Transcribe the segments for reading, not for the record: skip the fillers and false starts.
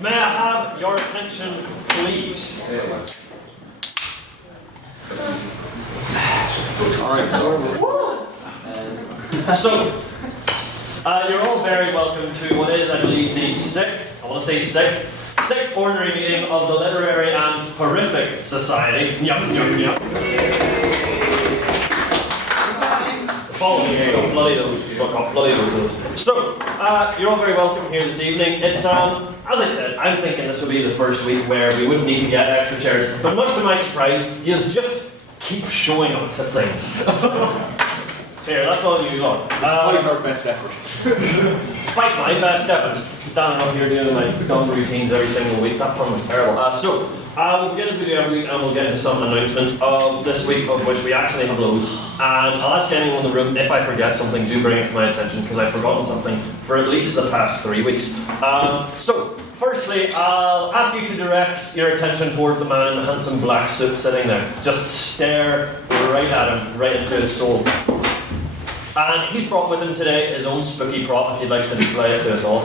May I have your attention, please? Alright, So, you're all very welcome to what is, I believe, the sixth ordinary meeting of the Literary and Horrific Society. Bloody those. So, you're all very welcome here this evening. It's, as I said, I'm thinking this will be the first week where we wouldn't need to get extra chairs, but much to my surprise, you just keep showing up to things. Here, that's all you lot. Despite our best effort. Despite my best effort, standing up here doing my dumb routines every single week, that pun was terrible. We'll begin as we do every week, and we'll get into some announcements of this week, of which we actually have loads. And I'll ask anyone in the room, if I forget something, do bring it to my attention, because I've forgotten something for at least the past 3 weeks. Firstly, I'll ask you to direct your attention towards the man in the handsome black suit sitting there. Just stare right at him, right into his soul. And he's brought with him today his own spooky prop, if you'd like to display it to us all.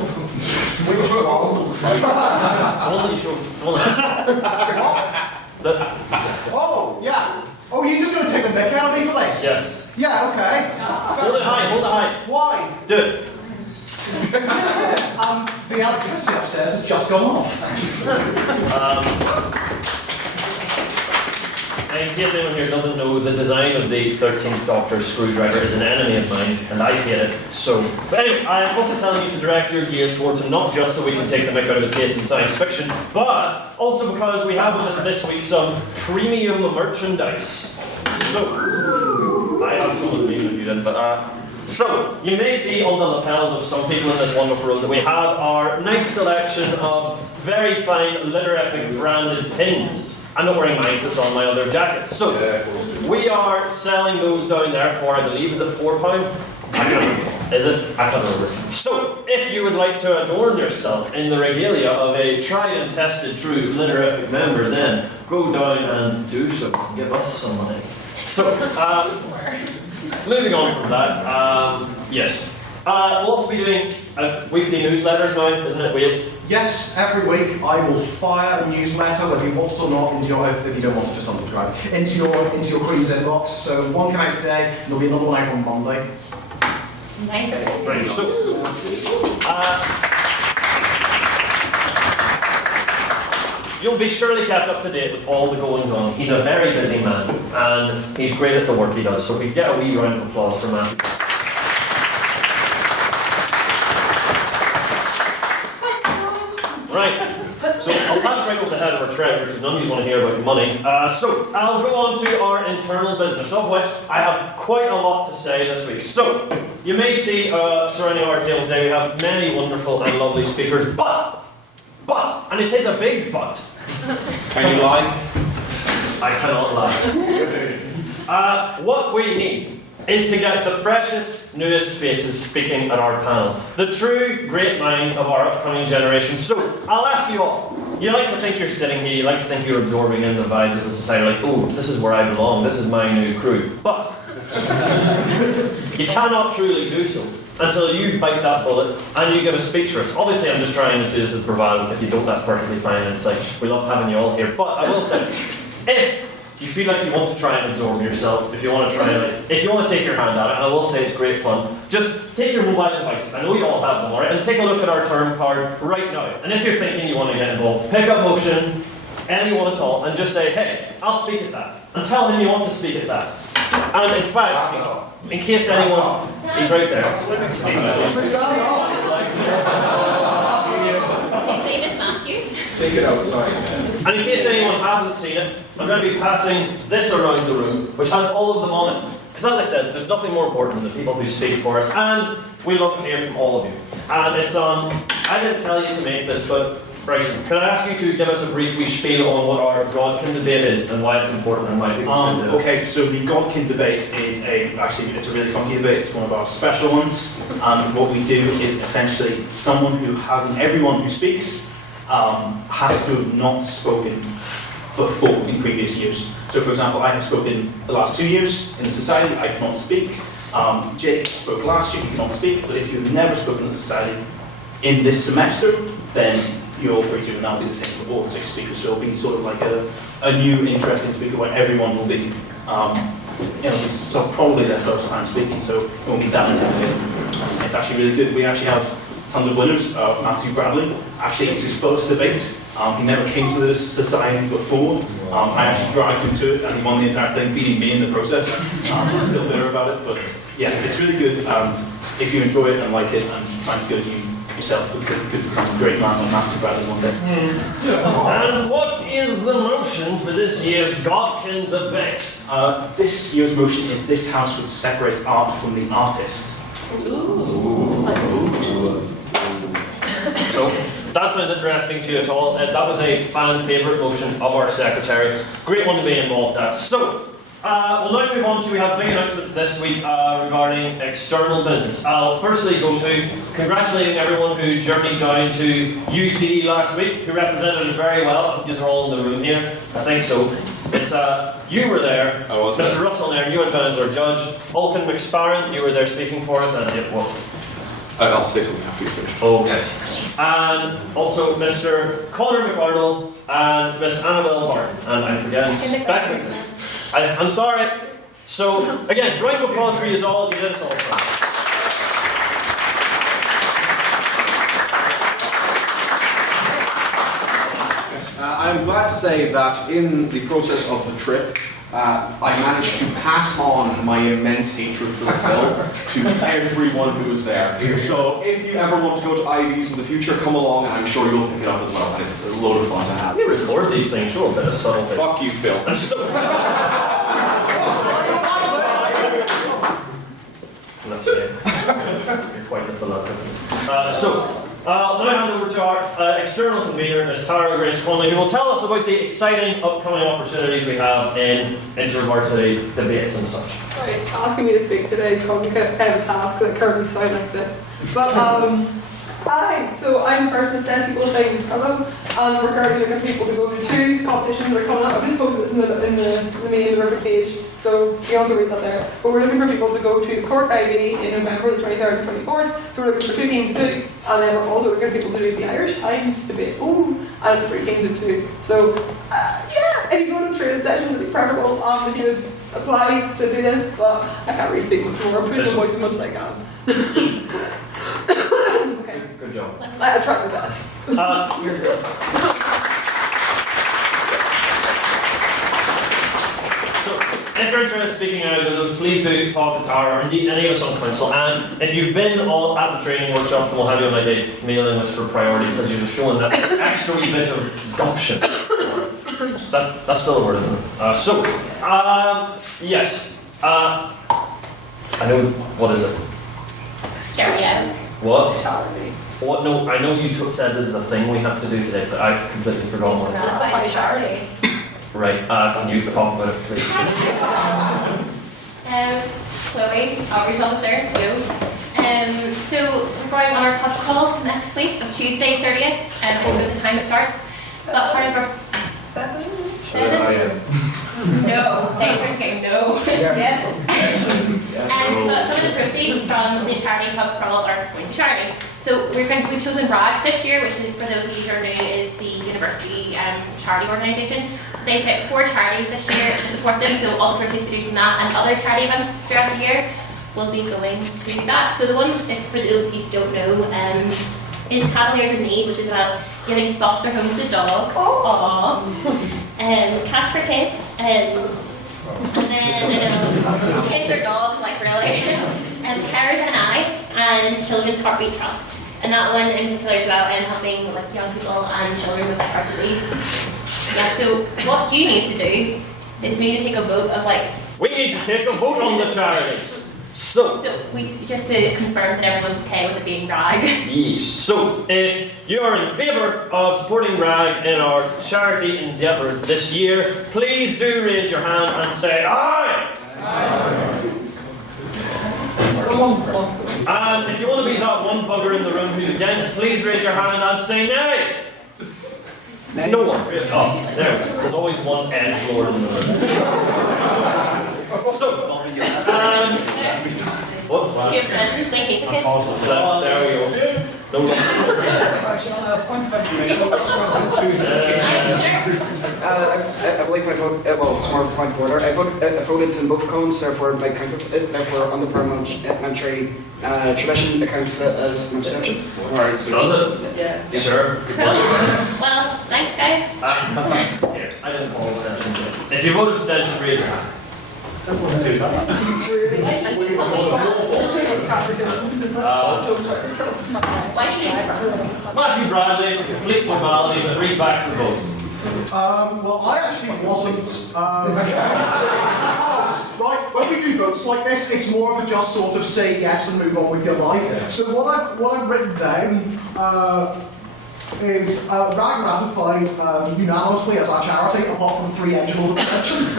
Oh, yeah. Oh, you're just going to take the mick out of me for this? Yeah. Yeah, okay. Hold it high, hold it high. Why? Do it. The electricity upstairs has just gone off. In case anyone here doesn't know, the design of the 13th Doctor's screwdriver is an enemy of mine, and I hate it. But anyway, I'm also telling you to direct your gaze towards him, not just so we can take the mick out of his taste in science fiction, but also because we have with us this week some premium merchandise. So, I have some of them even if you didn't, but so, you may see on the lapels of some people in this wonderful room that we have our nice selection of very fine Litterific branded pins. I'm not wearing mine, it's on my other jacket. So, we are selling those down there for, I believe, is it £4? Is it? I can't remember. So, if you would like to adorn yourself in the regalia of a tried and tested true Litterific member, then go down and do so. Give us some money. So, moving on from that, yes. We'll also be doing weekly newsletters now, isn't it, Wade? Yes, every week I will fire a newsletter, whether you want it or not, into your, if you don't want to, just unsubscribe, into your Queen's inbox. So one came out today, and there'll be another one out on Monday. Nice. Right, so, you'll be surely kept up to date with all the goings on. He's a very busy man, and he's great at the work he does, so we get a wee round of applause for Matthew. Right, so I'll pass right over the head of our treasurer because none of you want to hear about money. So I'll go on to our internal business, of which I have quite a lot to say this week. So you may see surrounding our table today we have many wonderful and lovely speakers, but, and it is a big but. Can you lie? I cannot lie. What we need is to get the freshest, newest faces speaking at our panels. The true great minds of our upcoming generation. So, I'll ask you all. You like to think you're sitting here, you like to think you're absorbing in the vibes of the society, like, oh, this is where I belong, this is my new crew. But, you cannot truly do so until you bite that bullet and you give a speech for us. Obviously, I'm just trying to do this as bravado. If you don't, that's perfectly fine. It's like, we love having you all here. But I will say, if you feel like you want to try and absorb yourself, if you want to try and, if you want to take your hand at it, and I will say it's great fun, just take your mobile devices, I know you all have them, alright, and take a look at our term card right now. And if you're thinking you want to get involved, pick up Motion, anyone at all, and just say, hey, I'll speak at that. And tell him you want to speak at that. And in fact, in case anyone, he's right there. His name is Matthew. Take it outside. And in case anyone hasn't seen it, I'm going to be passing this around the room, which has all of them on it. Because as I said, there's nothing more important than the people who speak for us, and we love to hear from all of you. And it's I didn't tell you to make this, but Bryson, can I ask you to give us a brief wee spiel on what our Godkin debate is and why it's important and why people should do it? Okay, so the Godkin debate is it's a really funky debate. It's one of our special ones. What we do is essentially everyone who speaks has to have not spoken before in previous years. So for example, I have spoken the last 2 years in the society, I cannot speak. Jake spoke last year, he cannot speak, but if you've never spoken in the society in this semester, then you're all free to, and that'll be the same for all 6 speakers. So it'll be sort of like a new, interesting speaker where everyone will be, it's probably their first time speaking, so it won't be that intimidating. It's actually really good. We actually have tons of winners. Matthew Bradley, actually it's his first debate. He never came to this society before. I actually dragged him to it, and he won the entire thing, beating me in the process. I'm still bitter about it, but yeah, it's really good. And if you enjoy it and like it, and you find it good, you yourself could become a great man like Matthew Bradley one day. And what is the motion for this year's Godkin debate? This year's motion is this house would separate art from the artist. So, that sounds interesting to you at all. That was a fan favourite motion of our secretary. Great one to be involved at. So, we'll now move on to, we have a big announcement this week regarding external business. I'll firstly go to congratulating everyone who journeyed down to UCD last week, who represented us very well. I think these are all in the room here. I think so. It's, you were there, I was Mr. there. Russell there, you went down as our judge. Vulcan McSparren, you were there speaking for us, and it worked. I'll say something after you finish. Okay. And also Mr. Conor McArdle and Miss Annabelle Barton. And I'm forgetting Becky. I'm sorry. So, again, round of applause for you all. You did us all. I'm glad to say that in the process of the trip, I managed to pass on my immense hatred for the film to everyone who was there. So if you ever want to go to Ivy's in the future, come along and I'm sure you'll pick it up as well. And it's a load of fun to have. We record these things, show a bit of subtle thing. Fuck you, Phil. That's it. You're quite the philosopher. I'll now hand over to our external convener, Ms. Tara Grace Conley, who will tell us about the exciting upcoming opportunities we have in intervarsity debates and such. Right, asking me to speak today is probably kind of a task that currently sound like this. But I'm the person that sends people things, hello, and we're currently looking for people to go to 2 competitions that are coming up. I've just posted this in the main river page, so you also read that there. But we're looking for people to go to the Cork IB in November the 23rd and 24th. So we're looking for 2 teams to do, and then we're also looking for people to do the Irish Times debate home, and it's 3 teams of 2. So yeah, if you go to training sessions, it'd be preferable if you would apply to do this, but I can't really speak before. I'm putting my voice as much as I can. Okay. Good job. I tried my best. You're good. So, if you're interested in speaking out of those, please do talk to Tara or indeed any of us on council. And if you've been all at the training workshops, then we'll have you on my mailing list for priority because you're just showing that extra wee bit of gumption. That's still a word, isn't it? Yes. I know. What is it? Stereo. What? What? No, I know you said this is a thing we have to do today, but I've completely forgotten what it By charity. is. Right, can you talk about it, please? Chloe, outreach officer, you. So we're going on our pub call next week of Tuesday 30th, I think at the time it starts. But part of our 7? No, they were getting no. Yes. But some of the proceeds from the charity pub crawl are going to charity. So we've chosen RAG this year, which is, for those of you who are new, is the university charity organisation. So they picked 4 charities this year to support them. So all the proceeds we do from that and other charity events throughout the year will be going to that. So the one, for those of you who don't know, is Cavaliers in Need, which is about giving foster homes to dogs. Aww. Cash for kids, and then kids or dogs, like really. Carers and I, and Children's Heartbeat Trust. And that one in particular is about helping like young people and children with heart disease. Yeah. So what you need to do is maybe take a vote of like. We need to take a vote on the charities. So we just to confirm that everyone's okay with it being RAG. Yes. So if you are in favour of supporting RAG in our charity endeavours this year, please do raise your hand and say aye. Aye. And if you want to be that one bugger in the room who's against, please raise your hand and say nay. No one. Oh, there. There's always one edgelord in the room. So, what? Give friends, they hate the kids. There we go. No longer. Actually, on a point of information, I believe I voted, well, it's more of a point of order. I voted in both columns, therefore my counts, therefore under parliamentary tradition accounts as an abstention. Alright, so Does it? Yeah. Sure. Cool. Well, thanks guys. Here, I didn't call abstention. If you voted abstention, raise your hand. Really? Why should Matthew Bradley, to complete formality, and read back the vote. Well, I actually wasn't. Right, when we do votes like this, it's more of a just sort of say yes and move on with your life. So what I've written down is RAG ratified unanimously as our charity, apart from 3 eligible abstentions.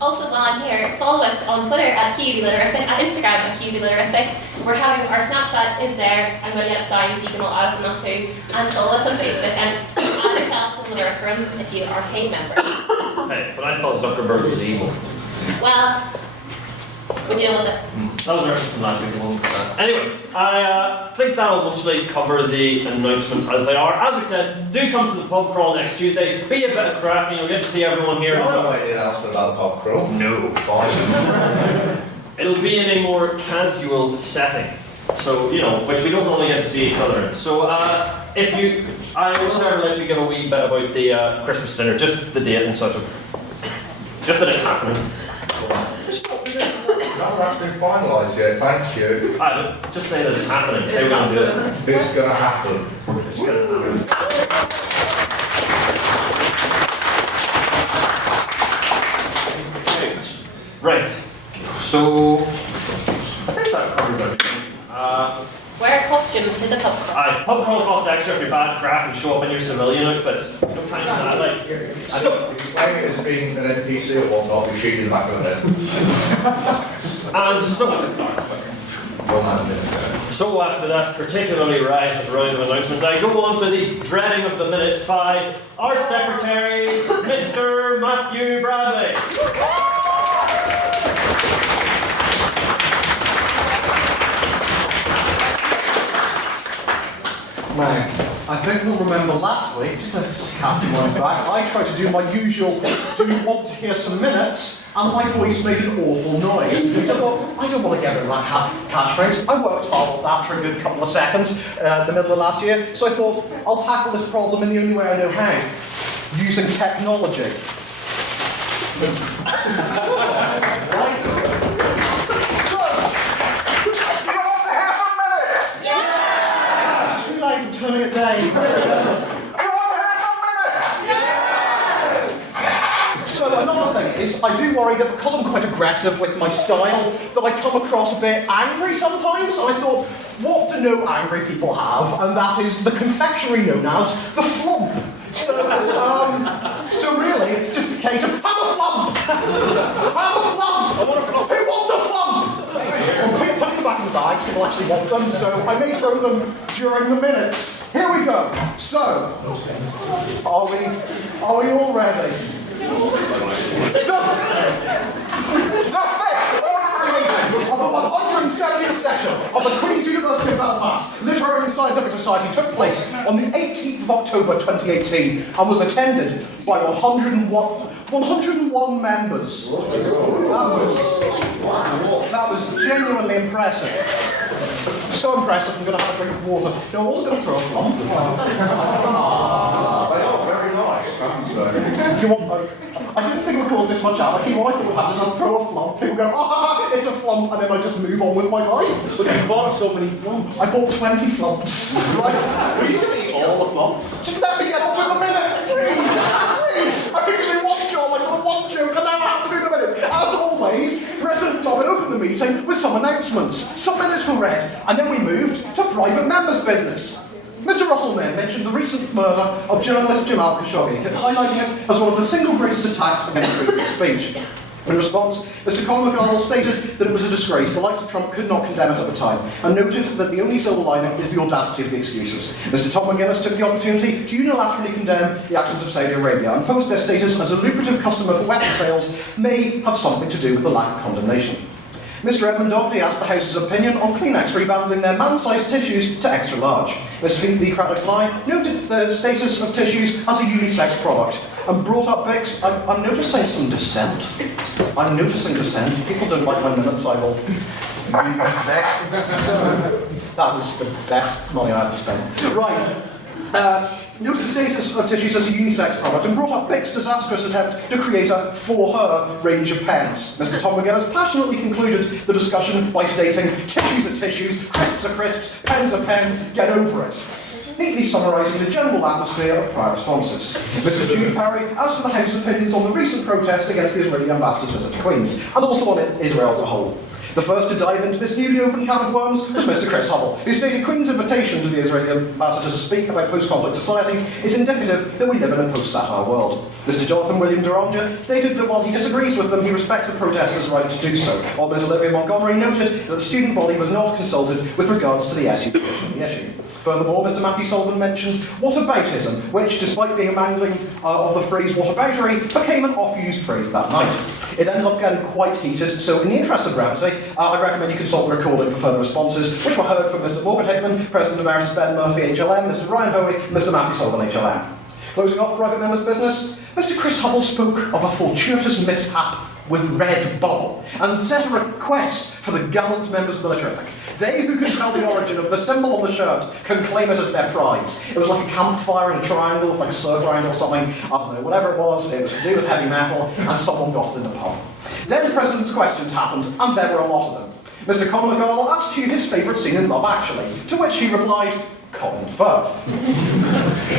Also, while I'm here, follow us on Twitter at QUB Litterific, at Instagram at QUB Litterific. We're having our Snapchat is there. I'm going to get signs, so you can all add us on too. And follow us on Facebook and add yourself to the Litteriferum if you are a paid member. Hey, but I thought Zuckerberg was evil. Well, we deal with it. That was a reference from last week. Anyway, I think that'll mostly cover the announcements as they are. As we said, do come to the pub crawl next Tuesday. Be a bit of crack and you'll get to see everyone here. No announcement about the pub crawl. No. Fine. It'll be in a more casual setting. So, you know, which we don't normally get to see each other in. So, I will never let you give a wee bit about the Christmas dinner, just the date and such. Just that it's happening. No, that's been finalised yet, thanks you. Just say that it's happening. Say we're going to do it. It's going to happen. It's going to happen. Right. So, I think that covers everything. Wear costumes to the pub crawl. Pub crawl costs extra if you're bad crack and show up in your civilian outfits. No time for that, like. So, If you claim it as being an NPC or whatnot, we shoot you in the back of the head. and so, Your man is so after that particularly riotous round of announcements, I go on to the dreading of the minutes by our secretary, Mr. Matthew Bradley. Now, I think you'll remember last week, just to cast your mind back, I tried to do my usual, do you want to hear some minutes? And my voice made an awful noise. I thought, I don't want to get rid of that catchphrase. I worked hard on that for a good couple of seconds in the middle of last year. So I thought, I'll tackle this problem in the only way I know how, using technology. Right? Turning it down. So another thing is, I do worry that because I'm quite aggressive with my style, that I come across a bit angry sometimes. I thought, what do no angry people have? And that is the confectionery known as the flump. So really, it's just a case of, have a flump! Have a flump! Who wants a flump? Well, put them back in the bags, people actually want them, so I may throw them during the minutes. Here we go. So, are we all ready? So, the fifth ordinary of the 170th session of the Queen's University of Belfast Literary and Scientific Society took place on the 18th of October 2018 and was attended by 101 members. That was genuinely impressive. So impressive, I'm going to have a drink of water. No, I wasn't going to throw a flump. They are very nice, I have to say. Do you want, I didn't think it would cause this much anarchy. What I thought would happen is I'd throw a flump, people go, it's a flump, and then I just move on with my life. But you bought so many flumps. I bought 20 flumps. Right? Were you going to eat all the flumps? Just let me get on with the minutes, please! Please! I think to do one job, I got one joke, and now I have to do the minutes. As always, President Dobbin opened the meeting with some announcements. Some minutes were read, and then we moved to private members' business. Mr. Russell then mentioned the recent murder of journalist Jamal Khashoggi, highlighting it as one of the single greatest attacks against freedom of speech. In response, Mr. Conor McArdle stated that it was a disgrace, the likes of Trump could not condemn it at the time, and noted that the only silver lining is the audacity of the excuses. Mr. Tom McGuinness took the opportunity to unilaterally condemn the actions of Saudi Arabia and posed their status as a lucrative customer for weapons sales may have something to do with the lack of condemnation. Mr. Edmund Doherty asked the House's opinion on Kleenex rebanding their man-sized tissues to extra large. Ms. Phoebe Craddock-Bly noted the status of tissues as a unisex product and brought up Bix. I'm noticing some dissent. I'm noticing dissent. People don't like my minutes, I will. That was the best money I had to spend. Right. Noted the status of tissues as a unisex product and brought up Bic's disastrous attempt to create a for her range of pens. Mr. Tom McGuinness passionately concluded the discussion by stating, tissues are tissues, crisps are crisps, pens are pens, get over it. Neatly summarising the general atmosphere of prior responses. Mr. Jude Parry asked for the House's opinions on the recent protest against the Israeli ambassador's visit to Queen's, and also on Israel as a whole. The first to dive into this newly opened can of worms was Mr. Chris Hubble, who stated Queen's invitation to the Israeli ambassador to speak about post-conflict societies is indicative that we live in a post-satire world. Mr. Jonathan William Deranger stated that while he disagrees with them, he respects the protesters' right to do so, while Ms. Olivia Montgomery noted that the student body was not consulted with regards to the SU position on the issue. Furthermore, Mr. Matthew Sullivan mentioned whataboutism, which, despite being a mangling of the phrase whataboutery, became an oft-used phrase that night. It ended up getting quite heated, so in the interest of brevity, I'd recommend you consult the recording for further responses, which were heard from Mr. Morgan Hickman, President Emeritus Ben Murphy, HLM, Mr. Ryan Hoey, and Mr. Matthew Sullivan, HLM. Closing off private members' business, Mr. Chris Hubble spoke of a fortuitous mishap with Red Bubble, and set a request for the gallant members of the Litterific. They who can tell the origin of the symbol on the shirt can claim it as their prize. It was like a campfire in a triangle, like a circle triangle or something. I don't know, whatever it was to do with heavy metal, and someone got it in the pub. Then the President's questions happened, and there were a lot of them. Mr. Conor McArdle asked Hugh his favourite scene in Love Actually, to which he replied, Colin Firth.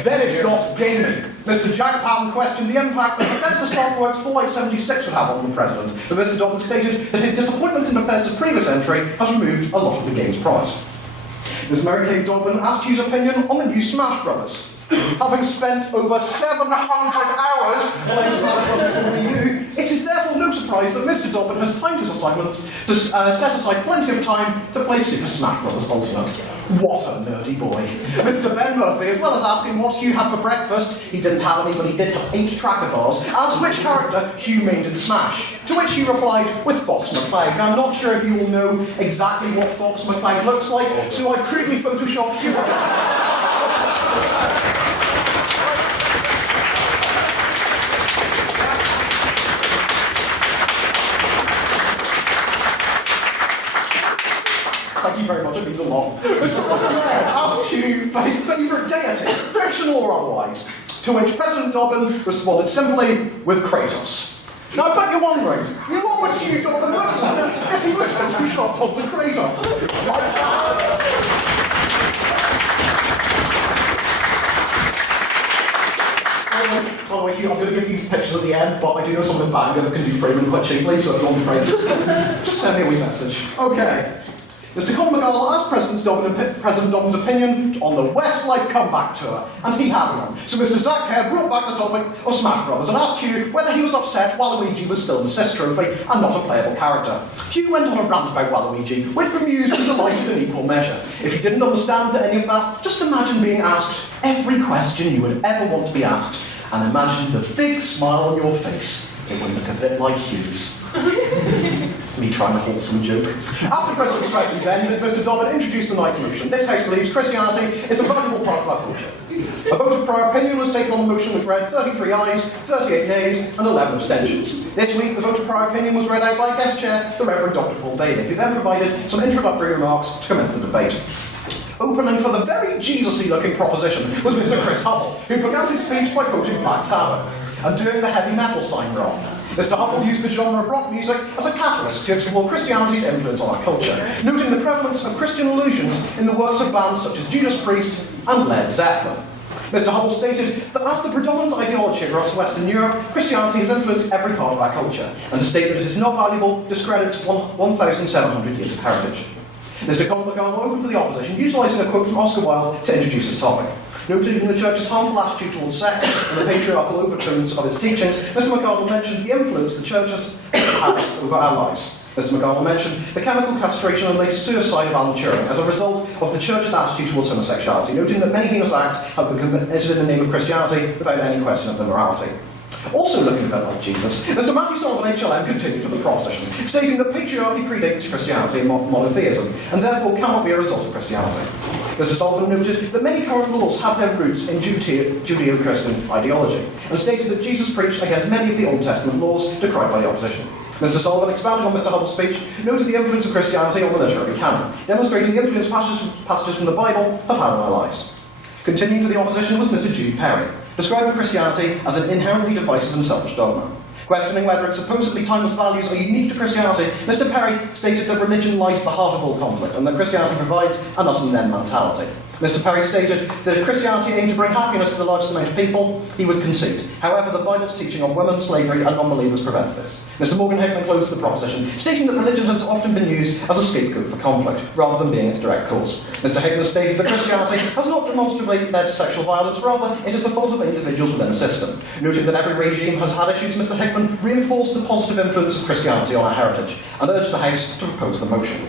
Then it got gaming. Mr. Jack Patton questioned the impact that Bethesda Softworks Fallout 76 would have on the President, but Mr. Dobbin stated that his disappointment in Bethesda's previous entry has removed a lot of the game's prize. Ms. Mary Kay Dobbin asked Hugh's opinion on the new Smash Brothers. Having spent over 700 hours playing Smash Brothers for the Wii U, it is therefore no surprise that Mr. Dobbin has timed his assignments to set aside plenty of time to play Super Smash Brothers Ultimate. What a nerdy boy. Mr. Ben Murphy, as well as asking what Hugh had for breakfast, he didn't have any, but he did have 8 tracker bars, asked which character Hugh mained in Smash, to which he replied with Fox McCloud. Now, I'm not sure if you all know exactly what Fox McCloud looks like, so I crudely photoshopped Hugh. Thank you very much, it means a lot. Mr. Austin asked Hugh for his favourite deity, fictional or otherwise, to which President Dobbin responded simply with Kratos. Now I bet you're wondering, what would Hugh Dobbin look like if he was photoshopped onto Kratos? By the way, Hugh, I'm going to give these pictures at the end, but I do know something bad that can do framing quite cheaply, so if you want to frame just send me a wee message. Okay. Mr. Conor McArdle asked President Dobbin's opinion on the Westlife comeback tour, and he had one. So Mr. Zach Kerr brought back the topic of Smash Brothers and asked Hugh whether he was upset Waluigi was still an assist trophy and not a playable character. Hugh went on a rant about Waluigi, which bemused and delighted in equal measure. If you didn't understand any of that, just imagine being asked every question you would ever want to be asked, and imagine the big smile on your face. It would look a bit like Hugh's. It's me trying to hold some joke. After President's questions ended, Mr. Dobbin introduced the night's motion. This House believes Christianity is a valuable part of our culture. A vote of prior opinion was taken on the motion which read 33 ayes, 38 nays, and 11 abstentions. This week, the vote of prior opinion was read out by guest chair, the Reverend Dr. Paul Bailey, who then provided some introductory remarks to commence the debate. Opening for the very Jesus-y looking proposition was Mr. Chris Hubble, who began his speech by quoting Black Sabbath and doing the heavy metal sign wrong. Mr. Hubble used the genre of rock music as a catalyst to explore Christianity's influence on our culture, noting the prevalence of Christian allusions in the works of bands such as Judas Priest and Led Zeppelin. Mr. Hubble stated that as the predominant ideology across Western Europe, Christianity has influenced every part of our culture, and to state that it is not valuable discredits 1,700 years of heritage. Mr. Conor McArdle opened for the opposition, utilising a quote from Oscar Wilde to introduce his topic. Noting the Church's harmful attitude towards sex and the patriarchal overtones of its teachings, Mr. McArdle mentioned the influence the Church has over our lives. Mr. McArdle mentioned the chemical castration and later suicide of Alan Turing as a result of the Church's attitude towards homosexuality, noting that many heinous acts have been committed in the name of Christianity without any question of their morality. Also looking a bit like Jesus, Mr. Matthew Sullivan HLM continued with the proposition, stating that patriarchy predates Christianity and monotheism, and therefore cannot be a result of Christianity. Mr. Sullivan noted that many current laws have their roots in Judeo-Christian ideology, and stated that Jesus preached against many of the Old Testament laws decried by the opposition. Mr. Sullivan expounded on Mr. Hubble's speech, noted the influence of Christianity on the literary canon, demonstrating the influence passages from the Bible have had on our lives. Continuing for the opposition was Mr. Jude Perry, describing Christianity as an inherently divisive and selfish dogma. Questioning whether its supposedly timeless values are unique to Christianity, Mr. Perry stated that religion lies at the heart of all conflict and that Christianity provides an us and them mentality. Mr. Perry stated that if Christianity aimed to bring happiness to the largest amount of people, he would concede. However, the Bible's teaching on women, slavery and non-believers prevents this. Mr. Morgan Hickman closed the proposition, stating that religion has often been used as a scapegoat for conflict, rather than being its direct cause. Mr. Hickman stated that Christianity has not demonstrably led to sexual violence, rather it is the fault of individuals within a system. Noting that every regime has had issues, Mr. Hickman reinforced the positive influence of Christianity on our heritage, and urged the House to propose the motion.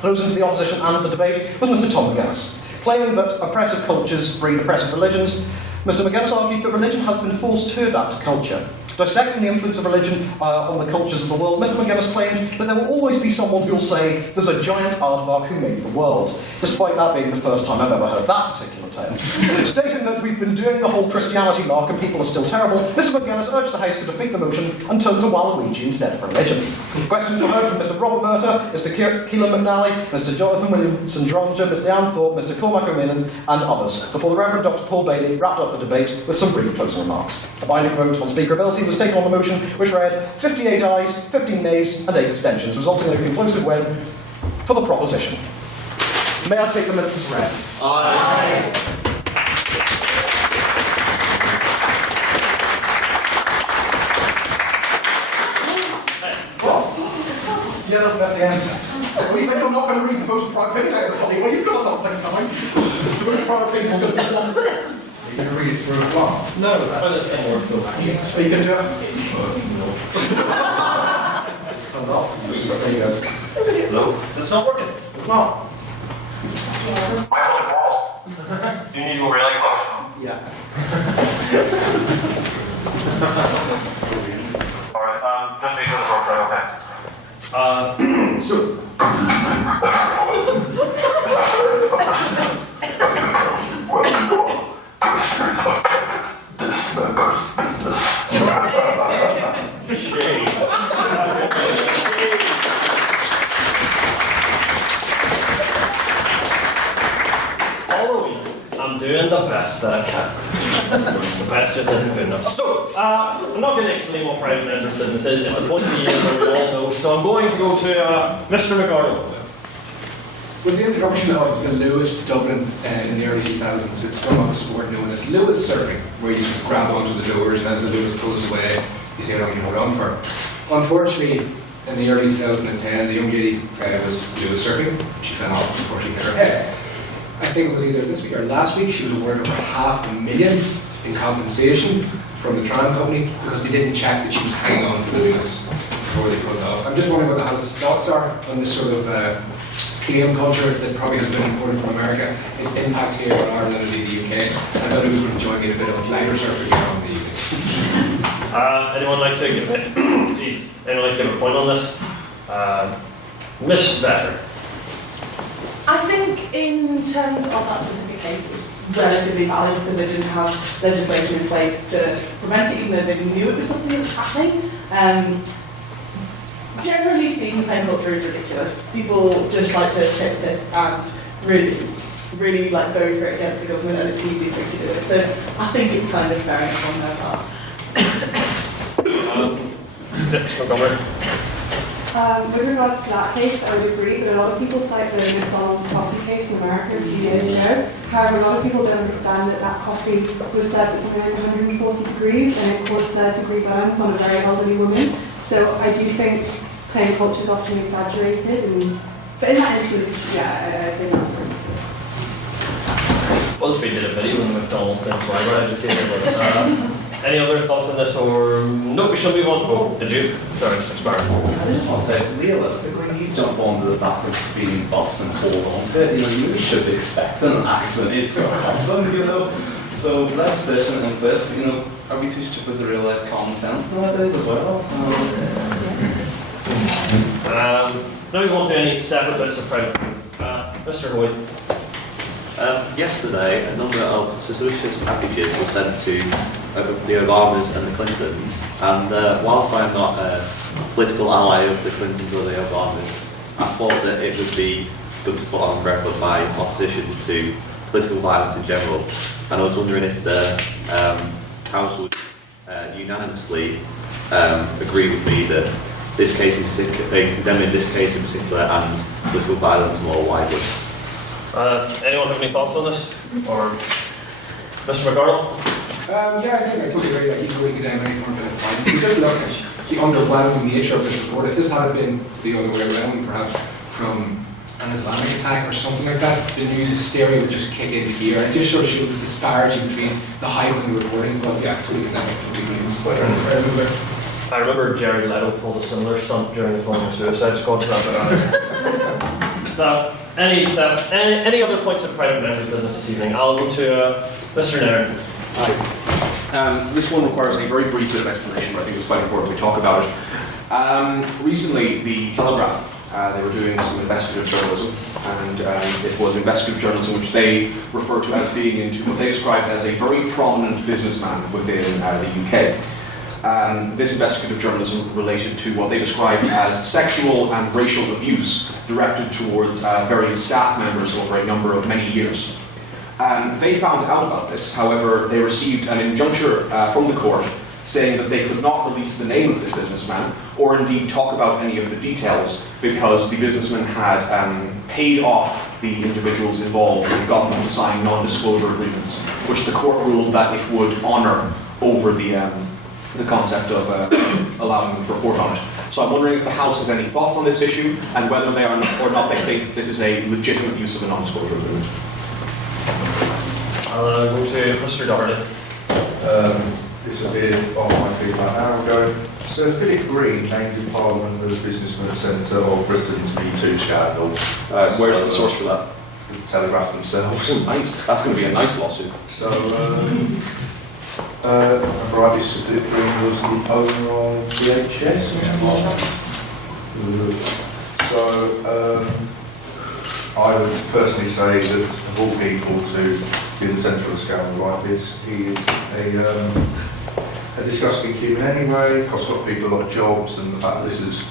Closing to the opposition and the debate was Mr. Tom McGuinness. Claiming that oppressive cultures breed oppressive religions, Mr. McGuinness argued that religion has been forced to adapt to culture. Dissecting the influence of religion on the cultures of the world, Mr. McGuinness claimed that there will always be someone who will say there's a giant aardvark who made the world, despite that being the first time I've ever heard that particular tale. Stating that we've been doing the whole Christianity mark and people are still terrible, Mr. McGuinness urged the House to defeat the motion and turn to Waluigi instead of religion. Questions were heard from Mr. Robert Murtagh, Mr. Keelan McNally, Mr. Jonathan Williamson Dronger, Mr. Ann Thorpe, Mr. Cormac O'Millan and others, before the Reverend Dr. Paul Bailey wrapped up the debate with some brief closing remarks. A binding vote on speakerability was taken on the motion, which read 58 ayes, 15 nays and 8 abstentions, resulting in a conclusive win for the proposition. May I take the minutes as read? Aye. Yeah, that's at the end. Well, you think I'm not going to read the vote of private opinion out of the funny? Well, you've got nothing coming. The vote of private opinion is going to be one. You're going to read it through as well? No, this thing works though. You can speak into it. Turned off. There you go. No, it's not working. It's not. Do you need to go really close? Yeah. Alright, just make sure the vote's right, okay. So. Halloween, I'm doing the best that I can. The best just isn't good enough. So, I'm not going to explain what private members' business is. It's the point of the year where we all know. So I'm going to go to Mr. McArdle. With the introduction of the Lewis to Dublin in the early 2000s, it sprung up a sport known as Lewis surfing, where you just grab onto the doors and as the Lewis pulls away, you see how long you hold on for. Unfortunately, in the early 2010s, a young lady was Lewis surfing. She fell off before she hit her head. I think it was either this week or last week, she was awarded over $500,000 in compensation from the tram company because they didn't check that she was hanging on to the Lewis before they pulled off. I'm just wondering what the House's thoughts are on this sort of claim culture that probably has been imported from America, its impact here in Ireland and the UK. I thought it was going to join me in a bit of lighter surfing here on the evening. Anyone like to give it? Geez, anyone like to give a point on this? Miss Vetter. I think in terms of that specific case, it's relatively valid because they didn't have legislation in place to prevent it, even though they knew it was something that was happening. Generally speaking, claim culture is ridiculous. People just like to take this and really like go for it against the government, and it's the easiest way to do it. So I think it's kind of fair enough on their part. Next Montgomery. With regards to that case, I would agree that a lot of people cite the McDonald's coffee case in America a few years ago. However, a lot of people don't understand that that coffee was served at something like 140 degrees and it caused third-degree burns on a very elderly woman. So I do think claim culture is often exaggerated, but in that instance, yeah, I think that's ridiculous. BuzzFeed did a video on the McDonald's thing, so I got educated. But, any other thoughts on this, or no? We shall move on. Oh, did you? Sorry, just expired. I just want to say, realistically, you jump onto the back of a speeding bus and hold on to it. You know, you should expect an accident. It's going to happen, you know. So legislation in this, you know, are we too stupid to realise common sense nowadays as well? Now we want to any separate bits of private. Mr. Hoyt. Yesterday, a number of suspicious packages were sent to the Obamas and the Clintons, and whilst I'm not a political ally of the Clintons or the Obamas, I thought that it would be good to put on record my opposition to political violence in general, and I was wondering if the Council would unanimously agree with me that this case in particular, condemning this case in particular and political violence more widely. Anyone have any thoughts on this? Or Mr. McGartle? Yeah, I think I totally agree that equally condemn any form of violence. You just look at the underwhelming nature of this report. If this had been the other way around, perhaps from an Islamic attack or something like that, the news hysteria would just kick into gear. It just sort of shows the disparity between the hype and the reporting. But yeah, totally condemn it. Totally unfair. I remember Jerry Leto pulled a similar stunt during the filming of Suicide Squad. So, any other points of private member business this evening? I'll go to Mr. Nairn. This one requires a very brief bit of explanation, but I think it's quite important we talk about it. Recently, the Telegraph, they were doing some investigative journalism, and it was investigative journalism which they refer to as being into what they described as a very prominent businessman within the UK. This investigative journalism related to what they described as sexual and racial abuse directed towards various staff members over a number of many years. They found out about this, however, they received an injunction from the court saying that they could not release the name of this businessman or indeed talk about any of the details because the businessman had paid off the individuals involved and gotten them to sign non-disclosure agreements, which the court ruled that it would honour over the concept of allowing them to report on it. So I'm wondering if the House has any thoughts on this issue and whether they are or not they think this is a legitimate use of a non-disclosure agreement. I'll go to Mr. Doherty. This appeared on my feed about an hour ago. Sir Philip Green named in Parliament as businessman centre of Britain's Me Too scandal. Where's the source for that? The Telegraph themselves. Oh, nice. That's going to be a nice lawsuit. So, rightly, Sir Philip Green was the owner of VHS. So, I would personally say that of all people to be the centre of a scandal like this, he is a disgusting human anyway, costs a lot of people a lot of jobs, and the fact that this has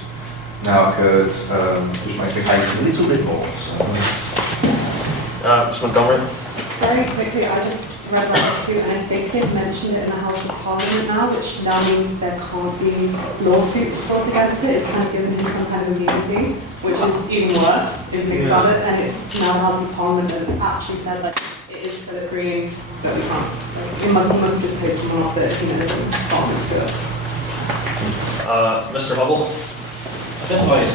now occurred just makes me hate him a little bit more. So. Ms. Montgomery? Very quickly, I just read about this too, and I think they've mentioned it in the House of Parliament now, which now means there can't be lawsuits brought against it. It's kind of given him some kind of immunity, which is even worse if you think about it. And it's now the House of Parliament that actually said like it is Philip Green, but we can't. Like, he must have just paid someone off that he knows and Parliament to it. Mr. Hubble? I don't know why it's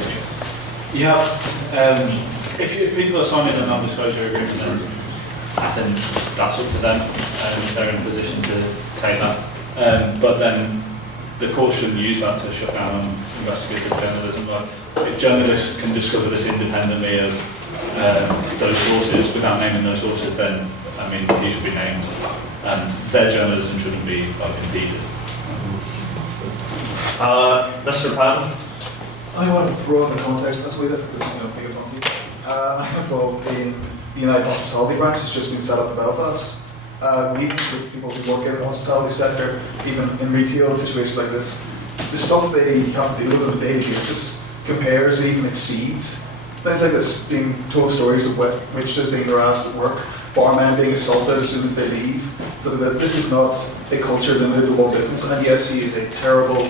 if people are signing a non-disclosure agreement, then I think that's up to them. They're in a position to take that. But then the court shouldn't use that to shut down on investigative journalism. But if journalists can discover this independently of those sources without naming those sources, then I mean he should be named, and their journalism shouldn't be impeded. Mr. Patton? I want to broaden the context that's with it because bigger funky. I'm involved in the United Hospitality Branch. It's just been set up in Belfast. Meeting with people who work in the hospitality sector, even in retail situations like this, the stuff they have to deal with on a daily basis compares and even exceeds things like this. Being told stories of waitresses being harassed at work, barmen being assaulted as soon as they leave. So that this is not a culture limited to one business. And yes, he is a terrible,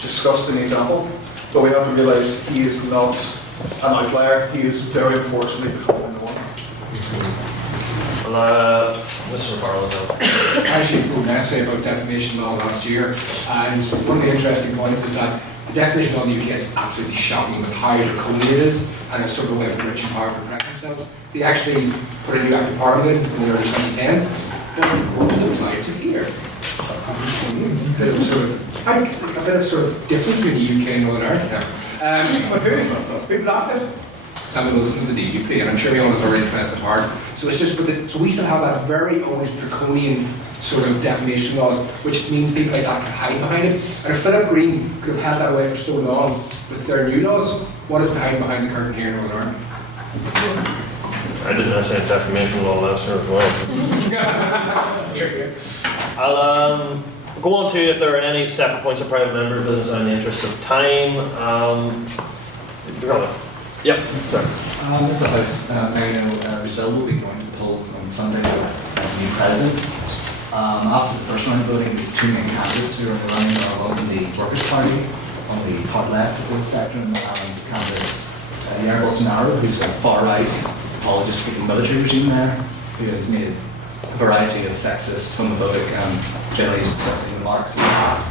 disgusting example. But we have to realise he is not an outlier. He is very unfortunately becoming the one. Mr. Barlow. I actually wrote an essay about defamation law last year, and one of the interesting points is that the definition of the UK is absolutely shocking with how draconian it is, and it's sort of a way for the rich and powerful to protect themselves. They actually put a new Act of Parliament in the early 2010s, but it wasn't applied to here. A bit of sort of difference between the UK and Northern Ireland. But who blocked it? Samuel Wilson of the DUP, and I'm sure everyone was already interested hard. So it's just, so we still have that very old draconian sort of defamation laws, which means people like that can hide behind it. And if Philip Green could have had that away for so long with their new laws, what is behind the curtain here in Northern Ireland? I didn't actually have defamation law last year as well. Here. I'll go on to if there are any separate points of private member business in the interest of time. Yep, sorry. Mr. House, Brazil will be going to the polls on Sunday as the new president. After the first round of voting, the two main candidates who are in the running are one in the Workers' Party on the top left of the spectrum, and candidate Jair Bolsonaro, who's a far-right apologist for the military regime there, who has made a variety of sexist, homophobic, and generally sexist remarks in the past.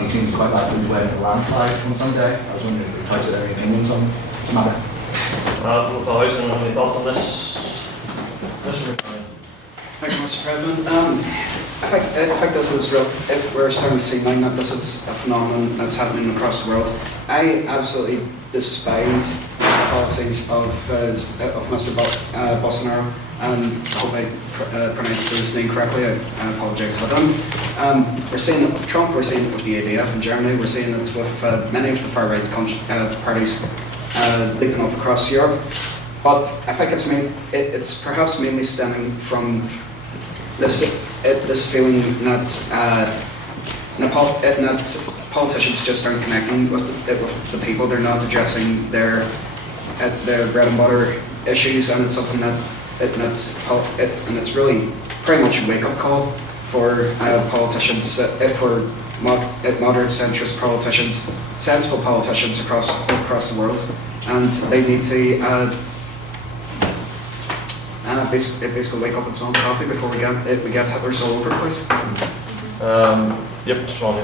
He seems quite likely to win a landslide on Sunday. I was wondering if the House had any opinions on this matter. The House, and any thoughts on this? Mr. Thank you, Mr. President. I think this is real. We're starting to see now that this is a phenomenon that's happening across the world. I absolutely despise the policies of Mr. Bolsonaro. I hope I pronounced his name correctly. I apologise if I don't. We're seeing it with Trump, we're seeing it with the ADF in Germany, we're seeing it with many of the far-right parties leaping up across Europe. But I think it's perhaps mainly stemming from this feeling that politicians just aren't connecting with the people. They're not addressing their bread and butter issues, and it's something and it's really pretty much a wake-up call for politicians, for moderate centrist politicians, sensible politicians across the world, and they need to basically wake up and smell coffee before we get Hitler's all over the place. Yep, Sean.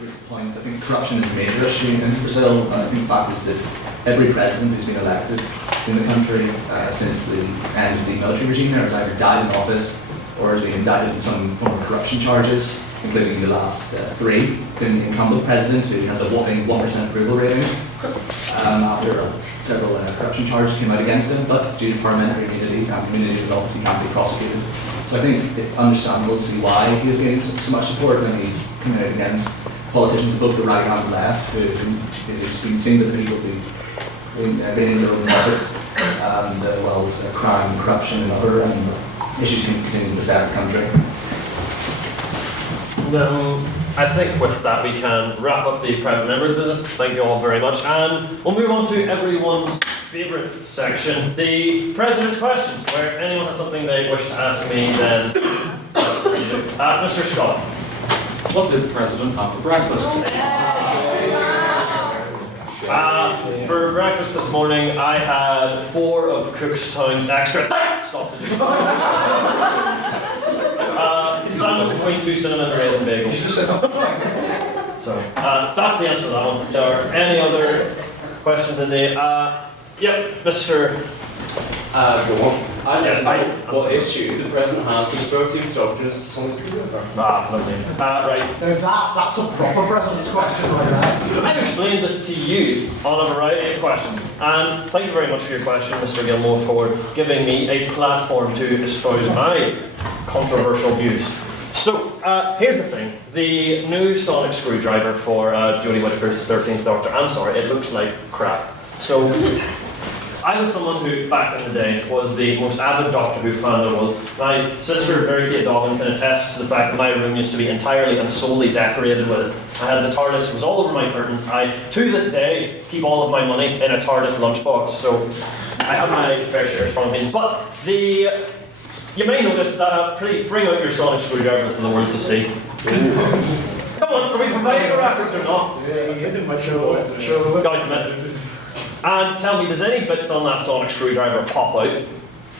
This point, I think corruption is a major issue in Brazil, and I think the fact is that every president who's been elected in the country since the end of the military regime there has either died in office or has been indicted in some form of corruption charges, including the last three. The incumbent president, who has a whopping 1% approval rating, after several corruption charges came out against him, but due to parliamentary immunity, will obviously can't be prosecuted. So I think it's understandable to see why he is getting so much support when he's coming out against politicians of both the right and the left, who has been seen with the people who've been in their own efforts, and well as crime, corruption, and other issues continuing to beset the country. I think with that we can wrap up the private member business. Thank you all very much, and we'll move on to everyone's favourite section, the President's Questions, where if anyone has something they wish to ask me, then Mr. Scott. What did the President have for breakfast? For breakfast this morning, I had 4 of Cookstown's extra sausages. Sandwich between 2 cinnamon raisin bagels. So that's the answer to that one. Are there any other questions in the? Yep, Mr. Go on. Yes, what issue the President has to defer to misogynist something to do with her? Lovely. Right. Now that's a proper President's question right there. I've explained this to you on a variety of questions, and thank you very much for your question, Mr. Gilmore, for giving me a platform to espouse my controversial views. So, here's the thing. The new sonic screwdriver for Jodie Whittaker's 13th Doctor, I'm sorry, it looks like crap. So, I was someone who, back in the day, was the most avid Doctor Who fan there was. My sister, Mary Kate Dobbin, can attest to the fact that my room used to be entirely and solely decorated with it. I had the TARDIS, it was all over my curtains. I, to this day, keep all of my money in a TARDIS lunchbox, so I have my fair share of strong opinions. But you may notice that, please bring out your sonic screwdriver for the world to see. Come on, are we providing a reference or not? Guys, and tell me, does any bits on that sonic screwdriver pop out?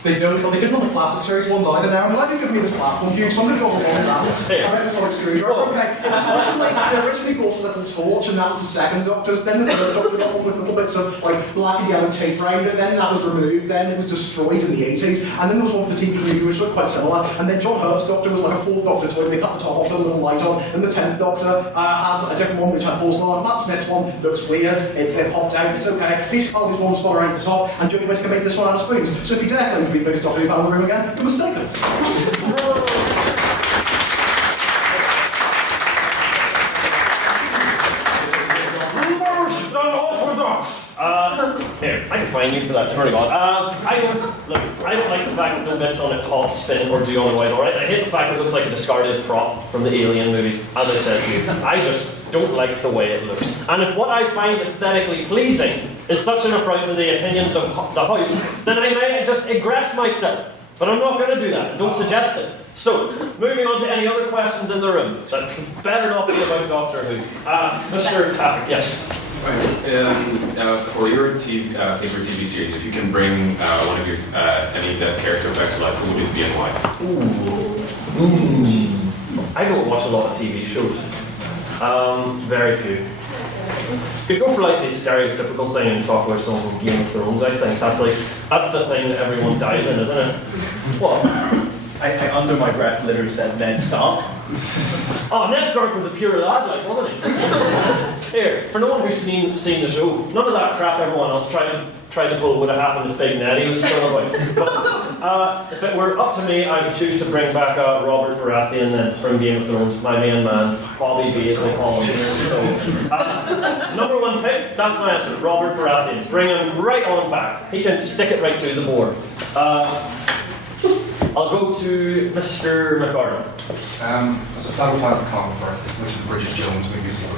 They don't. Well, they didn't on the classic series ones either. Now I'm glad you give me this platform view, so I'm going to go on that. Hey. I went to solid screwdriver. Okay. It was originally, they originally brought a little torch, and that was the second Doctor's. Then the third Doctor got one with little bits of like black and yellow tape around it. Then that was removed. Then it was destroyed in the 80s. And then there was one for the TV movie which looked quite similar. And then John Hurt's Doctor was like a fourth Doctor toy. They cut the top off, put a little light on. And the 10th Doctor had a different one which had porcelain on. Matt Smith's one looks weird. It popped out. It's okay. Peter Capaldi's one spun around the top, and Jodie Whittaker made this one out of spoons. So if you dare claim to be the biggest Doctor you found in the room again, you're mistaken. Here, I can find you for that turning on. I don't like the fact that no bits on it hop, spin, or do otherwise, alright? I hate the fact that it looks like a discarded prop from the Alien movies, as I said to you. I just don't like the way it looks. And if what I find aesthetically pleasing is such an affront to the opinions of the house, then I may just egress myself. But I'm not going to do that. I don't suggest it. So, moving on to any other questions in the room. That better not be about Doctor Who. Mr. Taffy, yes. For your favorite TV series, if you can bring one of your any dead character back to life, who would it be and why? I don't watch a lot of TV shows. Very few. You could go for like the stereotypical thing and talk about someone from Game of Thrones. I think that's the thing that everyone dies in, isn't it? What? I under my breath literally said Ned Stark. Oh, Ned Stark was a pure lad, like, wasn't he? Here, for no one who's seen the show, none of that crap everyone else tried to pull would have happened to Big Ned. He was still about. But if it were up to me, I would choose to bring back Robert Baratheon then from Game of Thrones, my main man, Bobby B, as they call him. So, number one pick, that's my answer, Robert Baratheon. Bring him right on back. He can stick it right to the board. I'll go to Mr. McGardner. There's a fan of Contort, which is Bridget Jones, maybe see her.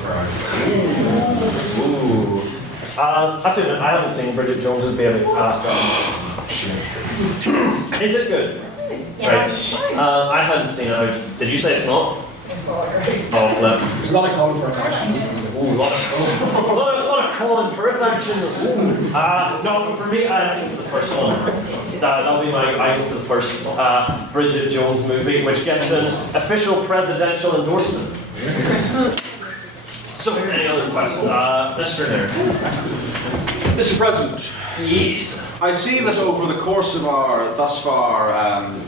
Ooh. I have to admit, I haven't seen Bridget Jones's Baby. Is it good? Yes. Right. I hadn't seen it. Did you say it's not? It's all right. Oh, flip. There's a lot of calling for action. Ooh, a lot of calling for action. Ooh. No, for me, I think it's the first one. That'll be my idol for the first Bridget Jones movie, which gets an official presidential endorsement. So, any other questions? Mr. Nairn. Mr. President. Yes. I see that over the course of our thus far